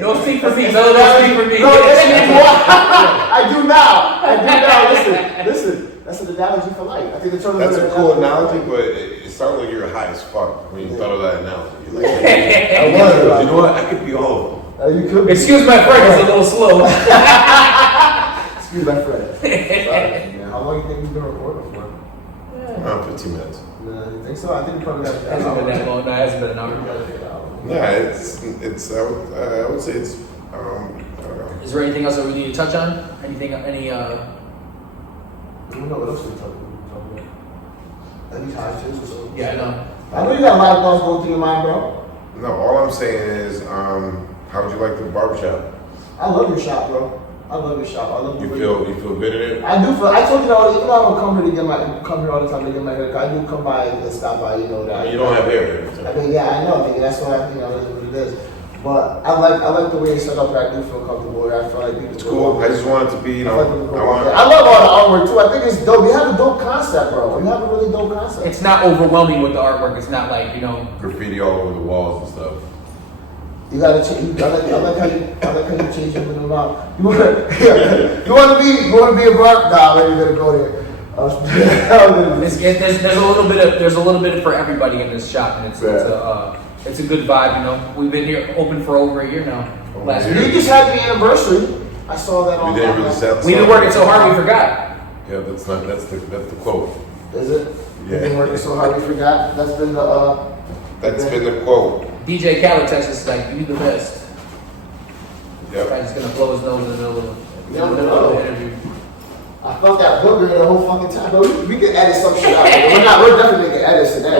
Don't speak for me. Melo, don't speak for me. No, I do now. Listen. That's an analogy for life. I think the Turtles. That's are a an cool analogy. analogy, but it sounded like you were high as fuck when you thought of that analogy. You're like, I was. you know what? I could be all of them. You could be. Excuse my French, it's a little slow. Excuse my friend. Sorry, man. How long do you think we've been recording for? I Around 15 minutes. No, you think so? I think you probably got It hasn't been that long. No, it hasn't been an hour. Yeah, it's. I would say it's. I don't know. Is there anything else that we need to touch on? Anything? Any? I don't know what else we talking about. Any ties or something? Yeah, I know. I know you got a lot of thoughts going through your mind, bro. No, all I'm saying is, how would you like the barbershop? I love your shop, bro. I love your shop. I love You feel good in it? I do feel. I told you that even though I don't come here to come here all the time to get my hair. I do come by and stop by. You know that. I mean, you don't have hair. I mean, yeah, I know. I mean, that's what that's what it is. But I like the way it's set up. I do feel comfortable. I feel like people. It's cool. I just want it to be, I love all the artwork too. I think it's dope. You have a dope concept, bro. You have a really dope concept. It's not overwhelming with the artwork. It's not like graffiti all over the walls and stuff. You gotta change. I like how you change it with the mouth. You wanna be a bark? Nah, maybe you better go there. There's a little bit for everybody in this shop, and it's a good vibe. We've been here open for over a year now. Last You year. just had the anniversary. I saw that on. We didn't really sell. We've been working so hard we forgot. Yeah, that's the quote. Is it? Yeah. You've been working so hard we forgot. That's been the. That's been the quote. DJ Khaled texts us like, "You the best." Yep. I'm just gonna blow his nose in the middle of the interview. I felt that booger the whole fucking time. Bro, we can edit some shit out. We're definitely making edits to that.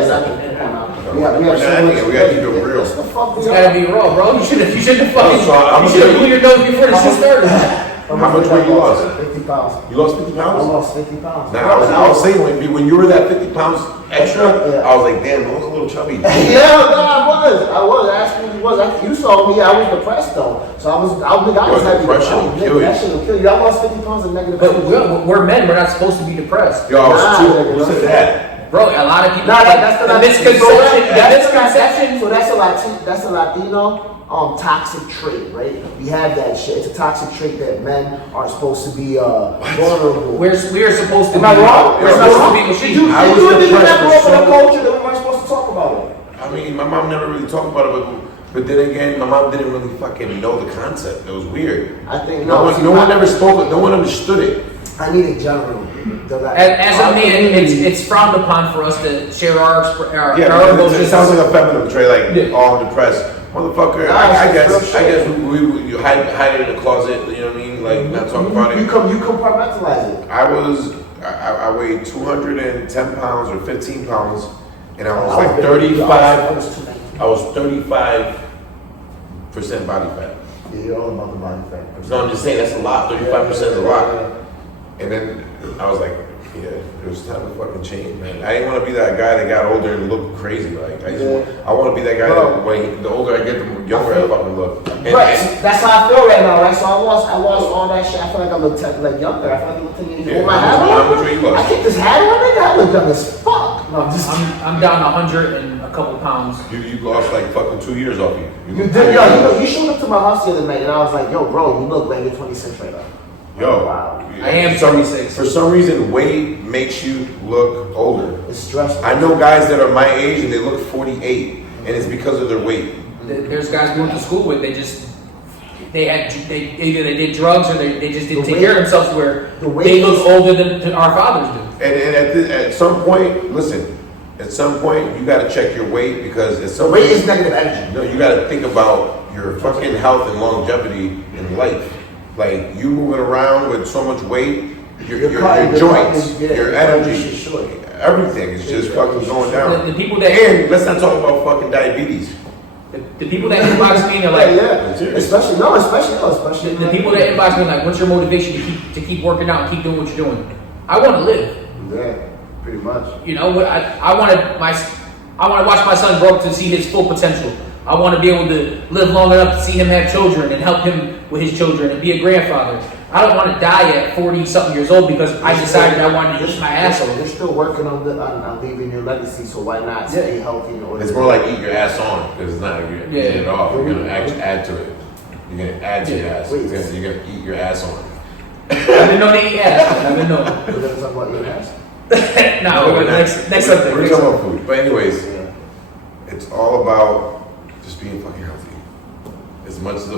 We have so much. We gotta keep it real. What the fuck It's gotta be raw, bro. You should have blew your nose before the shit started. How much weight you lost? 50 pounds. You lost 50 I pounds? lost 50 pounds. Now, I was saying, when you were that 50 pounds extra, Yeah. I was like, damn, I was a little chubby. Yeah, no, I was. Actually, was. You saw me. I was depressed though. So I was happy. Depression will kill you. That shit will kill you. I lost 50 pounds of negative. But we're men. We're not supposed to be depressed. Yo, I was Nah, too. Who said that? Bro, a lot of people. Nah, that's the misconception. So that's a Latino toxic trait, right? We have that shit. It's a toxic trait that men are supposed to be vulnerable. We are supposed to Am I wrong? We're supposed to be machines. Did you never grow up in a culture that we weren't supposed to talk about it? I mean, my mom never really talked about it, but then again, my mom didn't really fucking know the concept. It was weird. I think no one ever spoke it. No one understood it. I need a general. As a man, it's frowned upon for us to share our emotions. It sounds like a feminine trait, like, oh, I'm depressed. Motherfucker, I guess you hide it in the closet, you know what I mean? Like, not talking about it. You compartmentalize it. I weighed 210 pounds or 15 pounds, and I was like 35. I was 35% body fat. Yeah, you're all about the body fat. No, I'm just saying that's a lot. 35% is a lot. And then I was like, yeah, it was time to fucking change, man. I didn't want to be that guy that got older and looked crazy. Like I want to be that guy that when the older I get, the younger I fucking look. That's how I feel right now, right? So I lost all that shit. I feel like I look like younger. I feel like I look 10 years old. How much weight you lost? I kicked this hat on, nigga. I look young as fuck. No, I'm down 100 and a couple pounds. You lost like fucking 2 years off you. You did, you showed up to my house the other night, and I was like, yo, bro, you look like you're 26 right now. Yo, wow. I am 26. For some reason, weight makes you look older. It's stressful. I know guys that are my age and they look 48, and it's because of their weight. There's guys we went to school with. They either did drugs or they just didn't take care of themselves where they look older than our fathers do. And at some point, listen. At some point, you got to check your weight because at some weight is negative energy. No, you got to think about your fucking health and longevity in life. Like you moving around with so much weight, your joints, your energy, everything is just fucking going down. The people that and let's not talk about fucking diabetes. The people that inbox me are like, especially the people that inbox me are like, what's your motivation to keep working out and keep doing what you're doing? I want to live. Yeah, pretty much. You know, I want to watch my son grow up to see his full potential. I want to be able to live long enough to see him have children and help him with his children and be a grandfather. I don't want to die at 40-something years old because I decided I wanted to use my ass off. You're still working on leaving your legacy, so why not stay healthy? It's more like eat your ass on because it's not you're eating it off. You're gonna add to it. You're gonna add to your ass. You're gonna eat your ass on. I didn't know they eat ass. I didn't know. We're gonna talk about your ass. No, we're gonna next subject. We're talking about food, but anyways, it's all about just being fucking healthy. As much as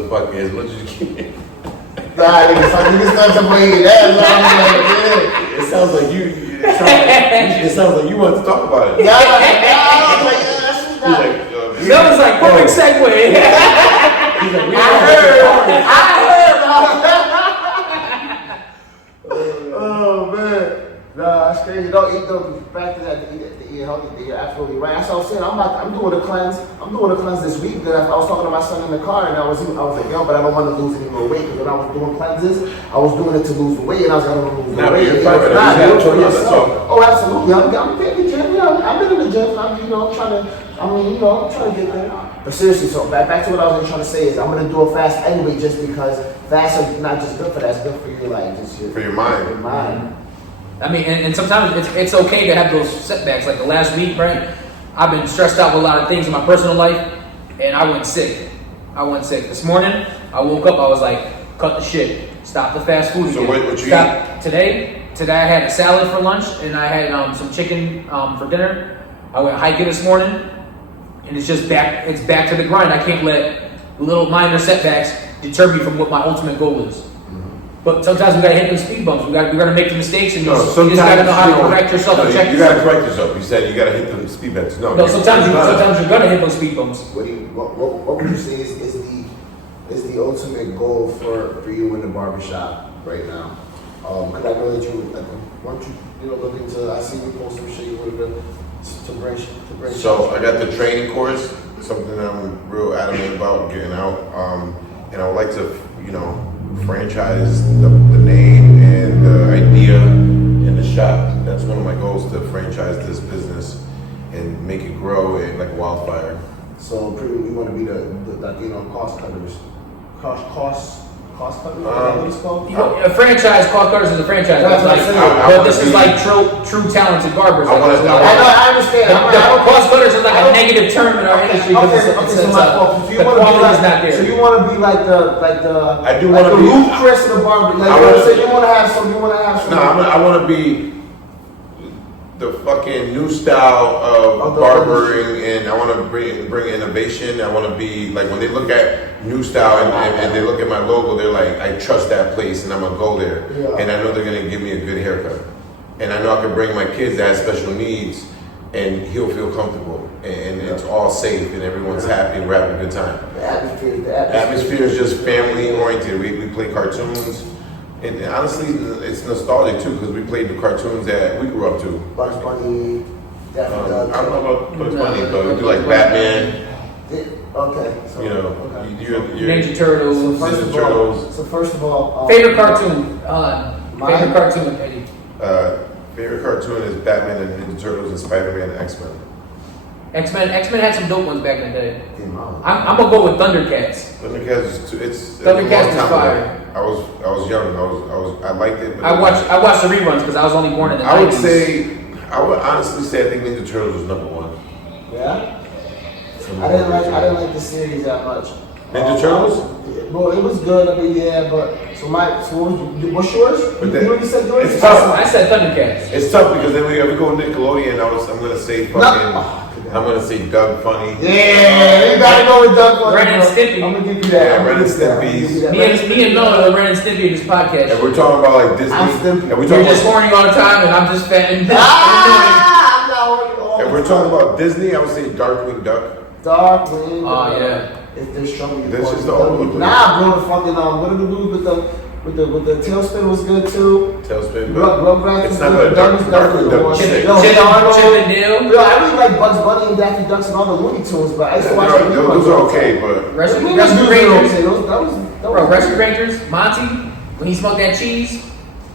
you can. Nah, niggas start to bring that. Like, It sounds like you. It sounds like you want to talk about it. yeah. I was like, yeah, that's He's not. like, That was like perfect segue. he's like, we Oh man. Nah, that's crazy. Don't eat those. Back to that, to eat healthy. You're absolutely right. That's what I was saying. I'm doing a cleanse. I'm doing a cleanse this week. Then I was talking to my son in the car, and I was like, yo, but I don't want to lose any more weight because when I was doing cleanses, I was doing it to lose the weight, and I was like, I don't want to lose the weight. You're fine. Nah, do it for That's yourself. all. Oh, absolutely. I'm in the gym. Yeah, I've been in the gym. I'm trying to get there. But seriously, so back to what I was trying to say is I'm gonna do a fast anyway, just because fasts are not just good for that, it's good for your like just For your mind. Your mind. I mean, and sometimes it's okay to have those setbacks. Like the last week, right? I've been stressed out with a lot of things in my personal life, and I went sick. This morning, I woke up, I was like, cut the shit. Stop the fast food again. So what you Stop. Today I had a salad for lunch, and I had some chicken for dinner. I went hiking this morning, and it's back to the grind. I can't let little minor setbacks deter me from what my ultimate goal is. But sometimes we gotta hit them speed bumps. We gotta make the mistakes, and you just gotta know how to correct yourself and check You yourself. gotta correct yourself. You said you gotta hit them speed bumps. No, sometimes you're gonna hit those speed bumps. What would you say is the ultimate goal for you in the barbershop right now? Because I know that weren't you looking to, I see you post some shit you would have been to bring. So I got the training course, something I'm real adamant about getting out, and I would like to, franchise the name and the idea in the shop. That's one of my goals, to franchise this business and make it grow like wildfire. So we want to be the cost cutters. Cost cutters? What it's called? A franchise, cost cutters is a franchise. That's what I'm saying. But this is like true talented barbers. I wanna- I understand. Cost cutters is like a negative term in our industry because the quality is not there. So you want to be like the I do like wanna the be- Luke Chris of the barber. Like you want to have some. No, I want to be the fucking new style of the barbering, and I want to bring innovation. I want to be like, when they look at new style and they look at my logo, they're like, I trust that place, and I'm gonna go there, Yeah. and I know they're gonna give me a good haircut, and I know I can bring my kids that have special needs, and he'll feel comfortable, and it's all safe, and everyone's happy, and we're having a good time. The atmosphere. The atmosphere is just family oriented. We play cartoons. And honestly, it's nostalgic too, because we played the cartoons that we grew up to. Bugs Bunny. Daffy Duck. I don't know about Bugs Bunny, but we do like Batman. Okay. So, Okay. You're Ninja Turtles. Ninja Turtles. So first of all, Favorite cartoon? Mine? Favorite cartoon, Eddie? Favorite cartoon is Batman and Ninja Turtles and Spider-Man and X-Men. X-Men had some dope ones back in the day. Mine. I'm gonna go with Thundercats. Thundercats, it's a Thundercats long was time fire. ago. I was young. I liked it. But I watched the reruns because I was only born in the 90s. I would honestly say I think Ninja Turtles was number one. Yeah. I didn't like the series that much. Ninja Turtles? Well, it was good. I mean, yeah, but what's yours? But You already said yours. it's tough. I said Thundercats. It's tough because then we go Nickelodeon. I'm gonna say fucking. I'm gonna say Doug Funny. Yeah, you gotta go with Doug. Ren and Stimpy. I'm gonna give you that. Yeah, I'm gonna Ren and give you that. Stimpy's. I'm gonna give you that. Me and Noah are Ren and Stimpy in this podcast. And we're talking about like Disney. I'm Stimpy. And we're You're talking just about, horny all the time, and I'm just fat and I'm not worried all and the we're time. talking about Disney. I would say Darkwing Duck. Darkwing. Oh, yeah. If there's trouble, you This call is it the old Darkwing. one. Nah, bro. The fucking what are the movies with the tailspin was good too. Tailspin. Rugrats It's was not good. good. Darkwing Darkwing Duck was Chip sick. and Dale. Yo, I really like Bugs Bunny and Daffy Ducks and all the Looney Tunes, but I used to watch the Those are okay, but Rescue Rangers. Rangers. Bro, Rescue Rangers. Monty, when he smoked that cheese.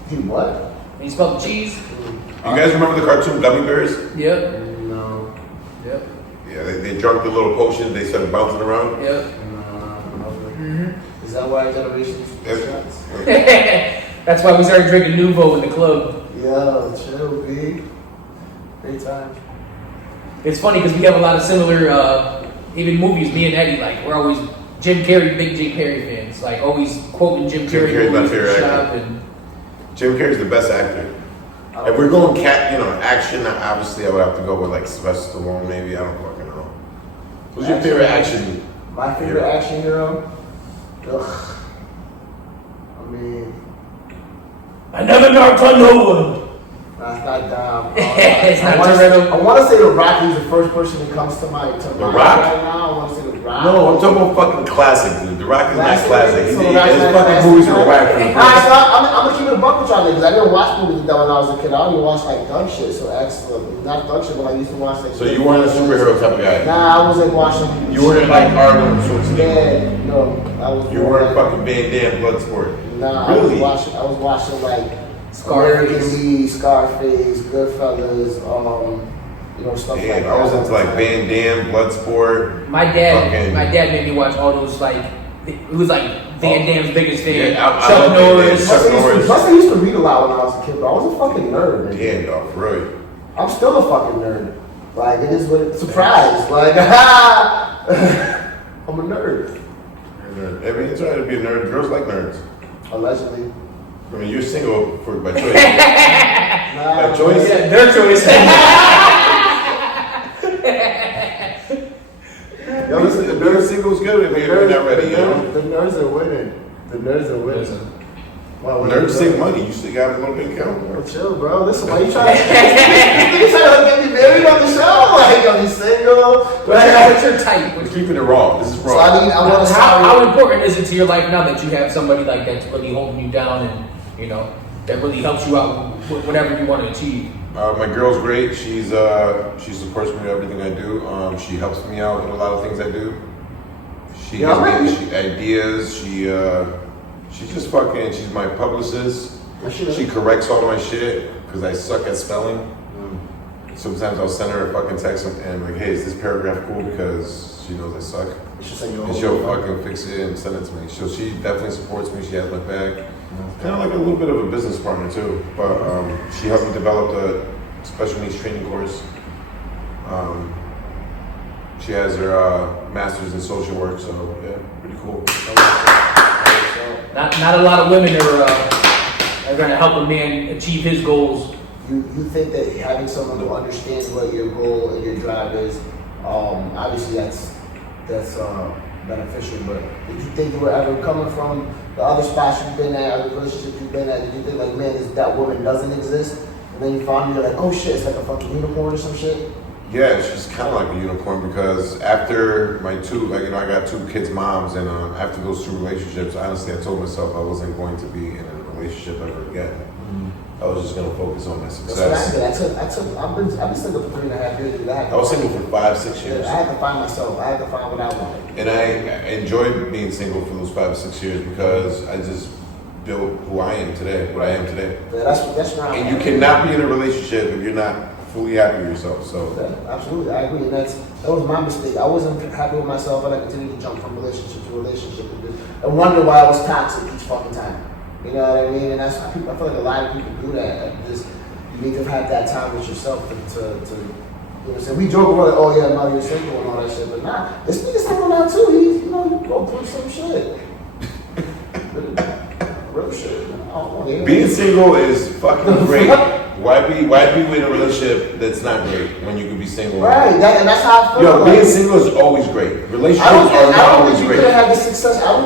He what? When he smoked the cheese. you guys remember the cartoon Gummy Bears? Yep. No. Yep. Yeah, they drunk the little potion. They started bouncing around. Yep. Is that why generations? Yes. That's why we started drinking Nouveau in the club. Yo, chill, B. Great time. It's funny because we have a lot of similar, even movies. Me and Eddie, like we're always Jim Carrey, big Jim Carrey fans. Like always quoting Jim Carrey Carrey's my movies in the favorite shop. actor. And Jim Carrey's the best actor. If we're going action, obviously I would have to go with like Sylvester Stallone, maybe. I don't fucking know. Who's your favorite action? My favorite action hero? Ugh. I I never knocked on no one. That's not dumb. It's not I want to say The Rock is the first person that comes to mind The right Rock? now. I want to say The Rock. No, I'm talking about fucking classic, dude. The Rock is not classic. So His that's not fucking classic. movies are whack. Alright, so I'm gonna keep it a buck with y'all niggas. I didn't watch movies like that when I was a kid. I only watched like thug shit. So not thug shit, but I used to watch like. So you weren't a superhero type of guy? Nah, I was like watching. You weren't like Arnold Schwarzenegger? Yeah, no, I was. You weren't fucking Van Damme Bloodsport? Nah, Really? I was watching like Scarface, Scarface, Goodfellas, stuff like that. I was into like Van Damme, Bloodsport. My dad made me watch all those like. It was like Van Damme's biggest fan. Yeah, I Chuck love Van Norris. Damme. Plus, I used to read a lot when I was a kid, but I was a fucking nerd. Man. Yeah, dog, for real. I'm still a fucking nerd. Like, it is what it's surprise. Like, I'm a nerd. I mean, you're trying to be a nerd. Girls like nerds. Allegedly. I mean, you're single by choice. Nah, By choice? Yeah, their choice. Yo, listen, the nerd single's good if you're not ready, you know? The nerds are winning. The nerds are winning. Wow, Nerds save money. You still got a little bit count. Bro, chill, bro. Listen, why you trying to get me married on the show? Like, are you single? What's your type? We're keeping it raw. This is raw. So I want to How important is it to your life now that you have somebody like that's really holding you down and that really helps you out with whatever you want to achieve? My girl's great. She supports me with everything I do. She helps me out with a lot of things I do. She gives me ideas. She's just fucking. She's my publicist. She corrects all my shit because I suck at spelling. Sometimes I'll send her a fucking text and like, hey, is this paragraph cool? Because she knows I suck. And she'll fucking fix it and send it to me. So she definitely supports me. She has my back. Kind of like a little bit of a business partner too. But she helped me develop the special needs training course. She has her master's in social work. So yeah, pretty cool. Not a lot of women are going to help a man achieve his goals. You think that having someone who understands what your goal and your drive is, obviously that's beneficial. But did you think that wherever coming from the other spots you've been at, other relationships you've been at, did you think like, man, that woman doesn't exist? And then you found you're like, oh shit, it's like a fucking unicorn or some shit. Yeah, she's kind of like a unicorn because after my I got two kids' moms, and after those two relationships, honestly, I told myself I wasn't going to be in a relationship ever again. I was just going to focus on my success. That's what I did. I've been single for 3.5 years. I was single for 5-6 years. I had to find myself. I had to find what I wanted. And I enjoyed being single for those 5 or 6 years because I just built who I am today, what I am today. Yeah, that's where I'm And you cannot be in a relationship if you're not fully happy with yourself. So yeah, absolutely, I agree. And that was my mistake. I wasn't happy with myself, and I continued to jump from relationship to relationship and wonder why I was toxic each fucking time. You know what I mean? And I feel like a lot of people do that. You need to have that time with yourself to you know what I'm saying? We joke about it, oh yeah, no, you're single and all that shit, but nah, this nigga's single now too. He's, you go through some shit. Real shit. being single is fucking great. Why be in a relationship that's not great when you could be single? Right, and that's how I feel. Yo, being single is always great. Relationships are not always great. I don't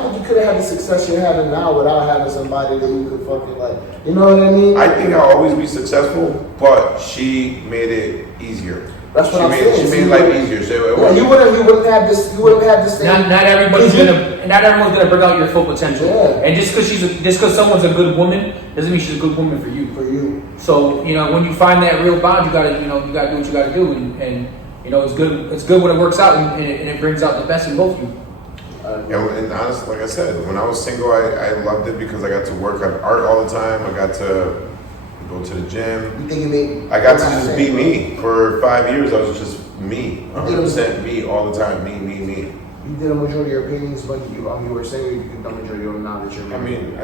think you could have had the success you're having now without having somebody that you could fucking like. You know what I mean? I think I'll always be successful, but she made it easier. That's what I'm saying. She made life easier. So you wouldn't have this. Not everyone's gonna bring out your full potential. Yeah. And just because someone's a good woman doesn't mean she's a good woman for you. So when you find that real bond, you gotta do what you gotta do, and it's good. It's good when it works out and it brings out the best in both of you. And honestly, like I said, when I was single, I loved it because I got to work on art all the time. I got to go to the gym. I got to just be me for 5 years. I was just me, 100% me all the time. Me. You did a majority of your paintings, but you were saying you did the majority of them now that you're married.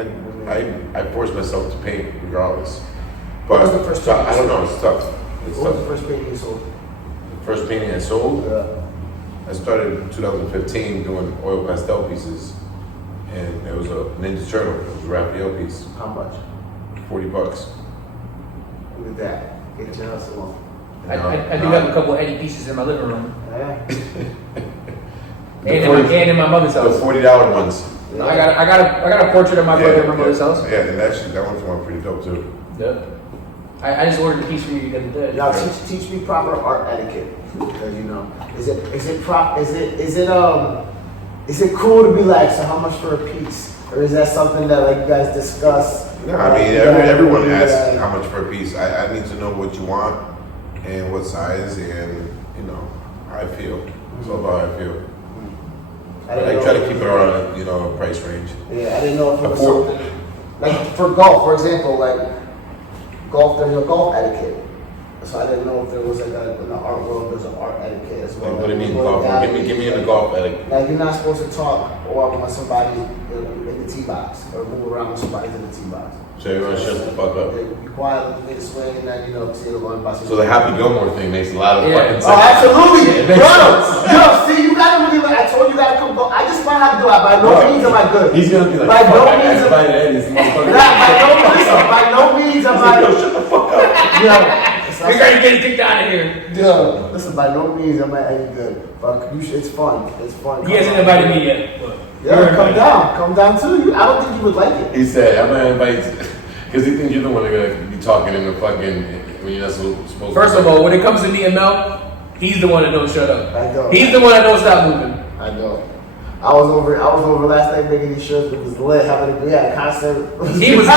I forced myself to paint regardless. What was the first painting? I don't know. It's tough. What was the first painting you sold? The first painting I sold? Yeah. I started in 2015 doing oil pastel pieces, and it was a Ninja Turtle. It was a Raphael piece. How much? $40. Look at that. Get your hustle on. I do have a couple of Eddie pieces in my living room. Yeah. And in my mother's house. The $40 ones. Yeah. I got a portrait of my brother at my mother's house. Yeah, and actually that one came out pretty dope too. Yeah. I just ordered a piece from you the other day. Now teach me proper art etiquette, because is it cool to be like, so how much for a piece, or is that something that like you guys discuss? No, I mean everyone asks how much for a piece. I need to know what you want and what size and how I feel. It's all about how I feel. I try to keep it around a price range. Yeah, I didn't know if it was something like for golf, for example, like golf. There's a golf etiquette. So I didn't know if there was like in the art world there's an art etiquette as well. What do you mean golf? Give me in the golf etiquette. Like you're not supposed to talk or when somebody's in the tee box or move around when somebody's in the tee box. So everyone shut the fuck up. Be quiet, let me get a swing, and then see the one bus. So the Happy Gilmore thing makes a lot of fucking sense. Oh, absolutely, see, you gotta really. I told you gotta come go. I just learned how to do it. By no means am I good. He's gonna be like, by no means am I Eddie's motherfucker. By no means am I. Yo, shut the fuck up. We're gonna get kicked out of here. Yo, listen, by no means am I any good. But it's fun. It's fun. He hasn't invited me yet. Yeah, come down too. I don't think you would like it. He said, I'm gonna invite you, because he thinks you're the one that's gonna be talking in the fucking, when you're not supposed to. First of all, when it comes to me and Mel, he's the one that don't shut up. I know. He's the one that don't stop moving. I know. I was over last night making these shirts. It was lit. We had a concert. He was lit. I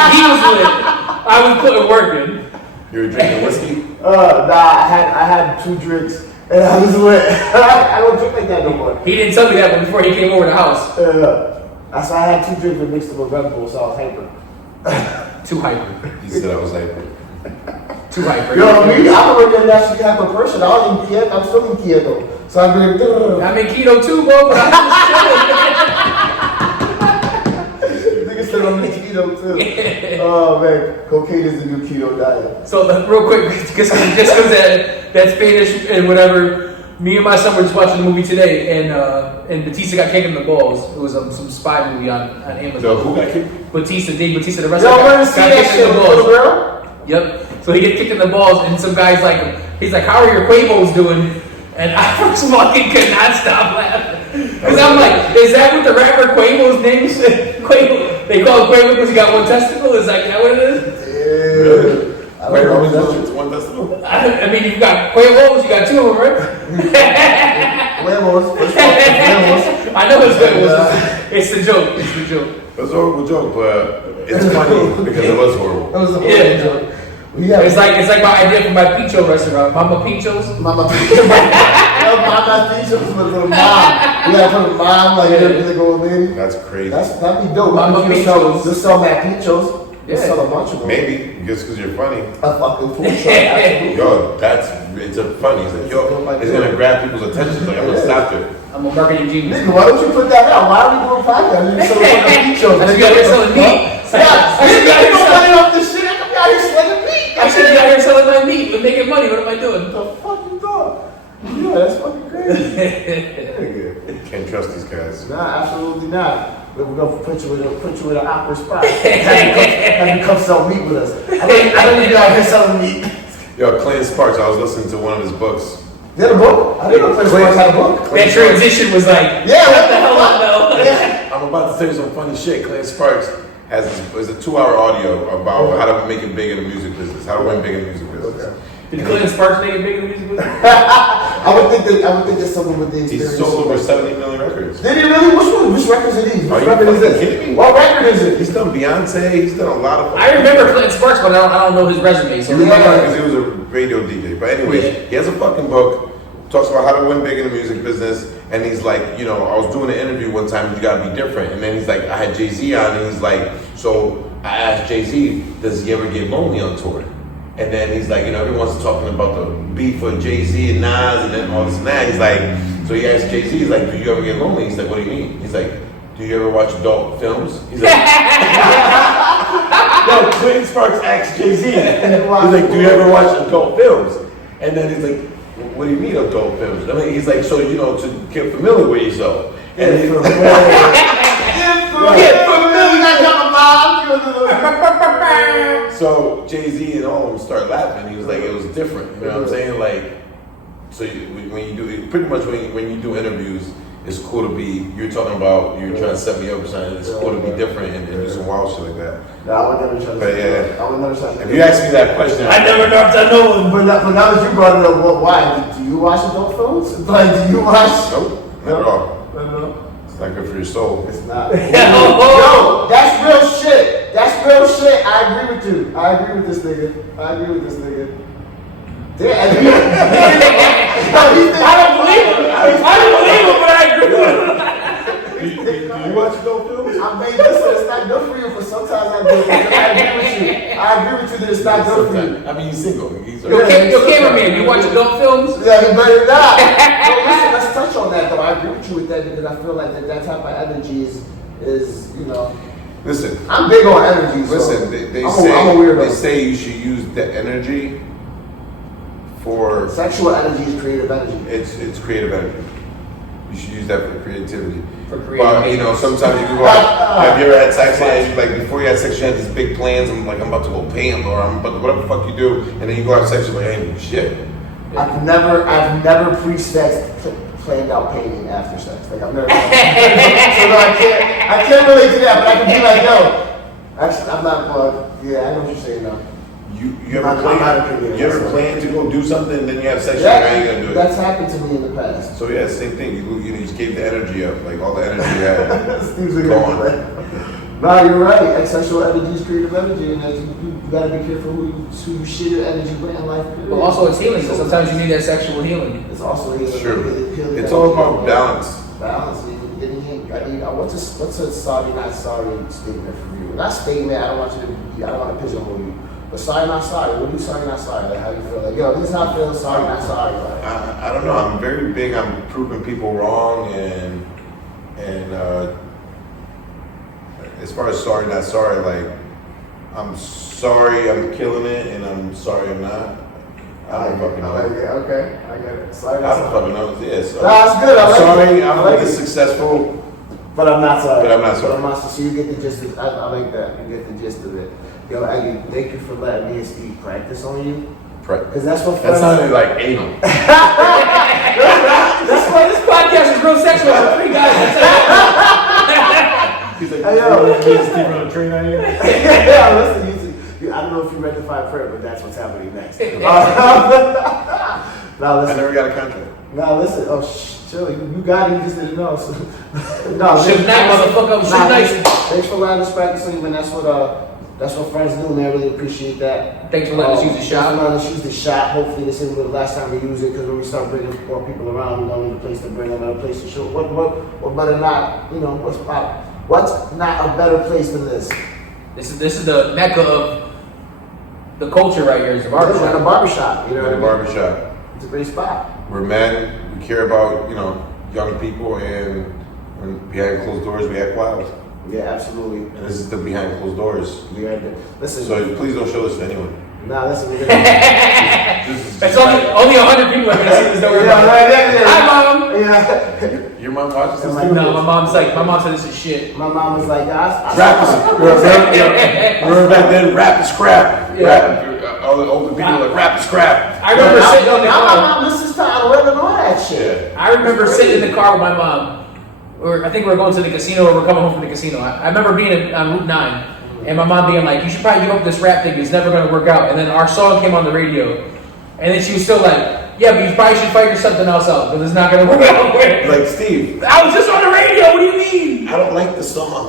was putting work in. You were drinking whiskey? Nah, I had 2 drinks and I was lit. I don't drink like that no more. He didn't tell me that before he came over the house. So I had 2 drinks and mixed them with Red Bull, so I was hyper. Too hyper. He said I was hyper. Too hyper. You know what I mean? I'm already a naturally hyper person. I'm still in keto. So I'm doing. I'm in keto too, bro, but I'm Niggas said I'm in keto too. Oh man, cocaine is the new keto diet. So real quick, just because that Spanish and whatever, me and my son were just watching the movie today, and Batista got kicked in the balls. It was some spy movie on Amazon. So who got kicked? Dave Batista, the rest of Y'all the want guys to see got that kicked shit, in the little balls. girl? Yep. So he gets kicked in the balls, and some guy's like, he's like, how are your Quavos doing? And I first fucking could not stop laughing. Because I'm like, is that what the rapper Quavo's name is? Quavo. They call him Quavo because he got 1 testicle? Is that what it is? Yeah. Wait, it's 1 testicle? I mean, you've got Quavos, you got 2 of them, right? Huevos. I know it's Quavos. It's the joke. It's the joke. It was a horrible joke, but it's funny because it was horrible. That was a horrible joke. Yeah. It's like my idea for my Picho restaurant. Mama Pichos. Mama Pichos. Mama Pichos with a little mom. You gotta put a mom like you're the old lady. That's crazy. That'd be dope. Mama Pichos. Just sell Matt Pichos. Yeah. Sell a bunch of them. Maybe, just because you're funny. A fucking food truck. Absolutely. Yo, it's a funny. It's like, yo, it's gonna grab people's attention. It's like, I'm gonna stop there. I'm a marketing genius. Nigga, why don't you put that out? Why are we doing a podcast? You sell Matt Pichos. I should be out here selling meat. Yeah, I should be out here selling off this shit. I could be out here selling meat. I should be out here selling my meat and making money. What am I doing? What the fuck you thought? Yeah, that's fucking crazy. Can't trust these guys. Nah, absolutely not. We're gonna put you in an awkward spot. Have you come sell meat with us? I don't need you out here selling meat. Yo, Clayton Sparks, I was listening to one of his books. He had a book? I didn't know Clint Sparks had a book. That transition was like, Yeah, what the hell I know? Yeah. I'm about to say some funny shit. Clayton Sparks has a 2-hour audio about how to make it big in the music business, how to win big in the music business. Okay. Did Clinton Sparks make it big in the music business? I would think there's someone with the experience. He's sold over 70 million records. Did he really? Which records are these? Are Which you record is fucking this? kidding me? What record is it? He's done Beyonce. He's done a lot of. I remember Clinton Sparks, but I don't know his resume. So You remember because he was a radio DJ. But anyways, he has a fucking book. Talks about how to win big in the music business. And he's like, I was doing an interview one time. You gotta be different. And then he's like, I had Jay-Z on, and he's like, so I asked Jay-Z, does he ever get lonely on tour? And then he's like, everyone's talking about the beef with Jay-Z and Nas and then all this and that. He's like, so he asked Jay-Z, he's like, do you ever get lonely? He's like, what do you mean? He's like, do you ever watch adult films? He's like, no, Clinton Sparks asked Jay-Z. He's like, do you ever watch adult films? And then he's like, what do you mean adult films? I mean, he's like, so, to get familiar with yourself. And he's like, so Jay-Z and all of them start laughing. He was like, it was different. You know what I'm saying? Like, so when you do interviews, it's cool to be. You're talking about you're trying to set me up or something. It's cool to be different and do some wild shit like that. No, I would never try to. But yeah, I would never try to. if you ask me that question, I never knocked on no one. But now that you brought it up, why? Do you watch adult films? Like, do you watch? nope, not at all. No. It's not good for your soul. It's not. Yo, that's real shit. That's real shit. I agree with you. I agree with this nigga. Damn. I don't believe him, but I agree with him. Do you watch adult films? I mean, listen, it's not good for you, but sometimes I do. I agree with you. I agree with you that it's not good for you. I mean, he's single. He's Yo, cameraman, you watch adult films? Yeah, you better not. So listen, let's touch on that though. I agree with you with that because I feel like that type of energy is you know. Listen, I'm big on energy. So listen. I'm a weirdo. They say you should use the energy for Sexual energy is creative energy. it's creative energy. You should use that for creativity. For But creativity. you know, sometimes you go out. Have you ever had sex? And you, like before you had sex, you had these big plans. I'm about to go paint, or I'm about to, whatever the fuck you do, and then you go have sex. You're like, hey, shit. I've never pre-sex planned out painting after sex. Like I've never. So no, I can't relate to that, but I can be like, yo, actually, I'm not. Yeah, I know what you're saying now. You ever plan to go do something, and then you have sex? Yeah, How you gonna do it? that's happened to me in the past. So yeah, same thing. You just gave the energy up, like all the energy you had. Steve's gone. No, you're right. Sexual energy is creative energy, and you gotta be careful who you share your energy with in life. But also it's healing, so sometimes you need that sexual healing. It's also healing. Sure. Healing It's all about balance. Balance. What's a sorry, not sorry statement for you? Not statement. I don't want to pigeonhole you. But sorry, not sorry. What do you sorry, not sorry? Like how you feel? Like yo, this is how I feel. Sorry, not sorry. Like, I don't know. I'm very big on proving people wrong, and as far as sorry, not sorry, like I'm sorry I'm killing it, and I'm sorry I'm not. I don't fucking know. Okay, I get it. Sorry, I not don't sorry. fucking know. Yeah, so That's good. I like sorry, it. I I'm like really it. successful. But I'm not sorry. But I'm not sorry. So you get the gist of I like that. You get the gist of it. Yo, Aggie, thank you for letting me and Steve practice on you. Because that's what friends... That sounded like anal. That's why this podcast is real sexual for three guys. He's like, Hey, yo. Steve on a train out here. Yeah, listen, I don't know if you read the fine print, but that's what's happening next. Now I listen. never got a contract. Now listen. Oh, chill. You got it. You just didn't know. So. No, Should not, motherfucker. Should nice. Thanks for letting us practice on you, man. That's what friends do, man. I really appreciate that. Thanks for letting us use the shop. Thanks for letting us use the shop. Hopefully this isn't the last time we use it, because when we start bringing more people around, we don't need a place to bring them and a place to show. What better not, what's not a better place than this? This is the mecca of the culture right here. It's a barbershop. It's a barbershop. You know what I mean? Barbershop. It's a great spot. We're men. We care about young people, and behind closed doors we act wild. Yeah, absolutely. And this is the behind closed doors. We are there. Listen. So please don't show this to anyone. Nah, listen. It's only 100 people are gonna see this. Don't worry about it. Hi, mom. Yeah. Your mom watches this? Like, too? No, my mom said this is shit. My mom was like, Rap is remember back then, rap is crap. Yeah. Rap, all the older people are like, rap is crap. I remember sitting in the my car. mom listens to Alred and all that shit. Yeah. I remember sitting in the car with my mom. I think we were going to the casino, or we're coming home from the casino. I remember being on Route 9, and my mom being like, you should probably give up this rap thing, it's never going to work out. And then our song came on the radio, and then she was still like, yeah, but you probably should figure something else out, because it's not going to work out. Like, Steve, I was just on the radio, what do you mean? I don't like the song.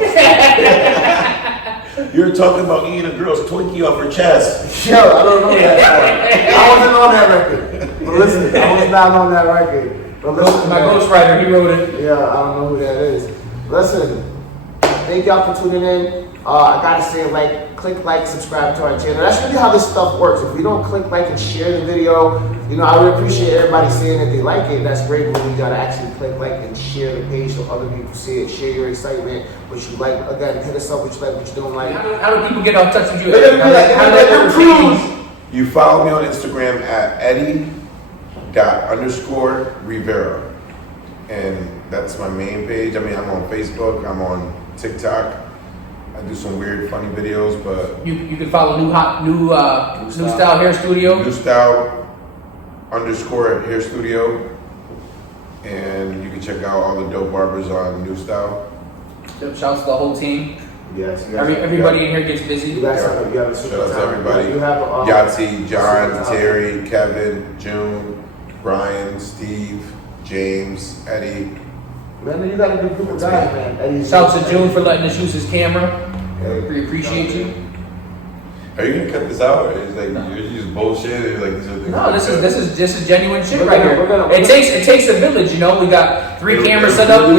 You're talking about eating a girl's Twinkie off her chest. Yo, I don't know that part. I wasn't on that record. But listen, I was not on that record. But listen, My ghostwriter, he wrote it. Yeah, I don't know who that is. Listen, thank y'all for tuning in. I gotta say, click like, subscribe to our channel. That's really how this stuff works. If you don't click like and share the video, I would appreciate everybody saying that they like it. That's great, but we gotta actually click like and share the page so other people see it. Share your excitement, what you like. Again, hit us up what you like, what you don't like. How do people get in touch with you? You follow me on Instagram at Eddie._Rivera. And that's my main page. I mean, I'm on Facebook, I'm on TikTok. I do some weird, funny videos, but you can follow New Style Hair Studio. New Style _Hair Studio. And you can check out all the dope barbers on New Style. Shouts to the whole team. Yes, Everybody in here gets busy. You guys have a Shout super out to time. everybody. You have Yahtzee, John, super time. Terry, Kevin, June, Brian, Steve, James, Eddie. Man, you got a good group of guys, man. Eddie's Shouts to June for letting us use his camera. We appreciate you. Are you gonna cut this out, or is like you're just bullshit? Or like this is No, this is genuine shit We're right gonna- here. we're gonna- It takes a village, you know. We got 3 cameras set up. It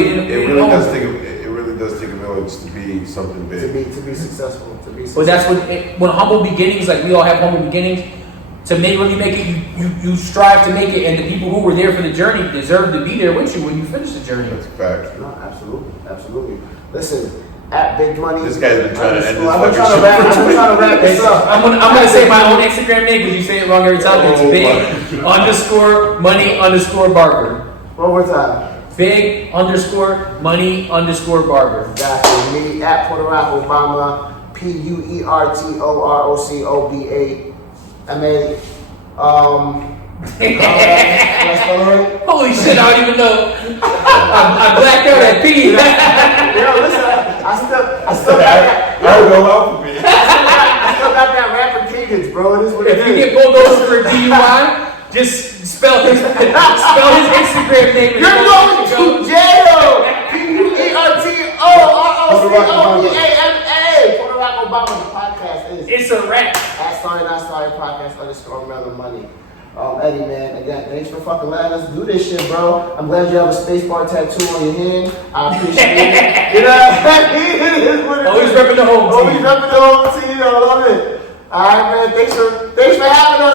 really does take a village to be something big. to be successful. But that's when humble beginnings, like we all have humble beginnings. To really make it, you strive to make it, and the people who were there for the journey deserve to be there with you when you finish the journey. That's a fact. No, absolutely. Listen, at Big Money. This guy's been trying to end this I'm fucking trying to wrap this up. I'm gonna say my own Instagram name because you say it wrong every time. It's big_money_barber. One more time. big_money_barber. Exactly. Me at Puerto Rico Obama. PUERTOROCOBAMA. Holy shit, I don't even know. I blacked out at P. Yo, listen, I still got that. I would go out for me. I still got that rapper cadence, bro. It is what it If you is. get pulled over for DUI, just spell his Instagram name. and You're go. going to jail. PUERTOROCOBAMA. Puerto Rico Obama, the podcast is. It's a wrap. At Sorry Not Sorry Podcast _Melon Money. Eddie, man, again, thanks for fucking letting us do this shit, bro. I'm glad you have a spacebar tattoo on your hand. I appreciate it. You know what I mean? It is what it Always is. repping the home team. Always repping the home team. I love it. All right, man. Thanks for having us.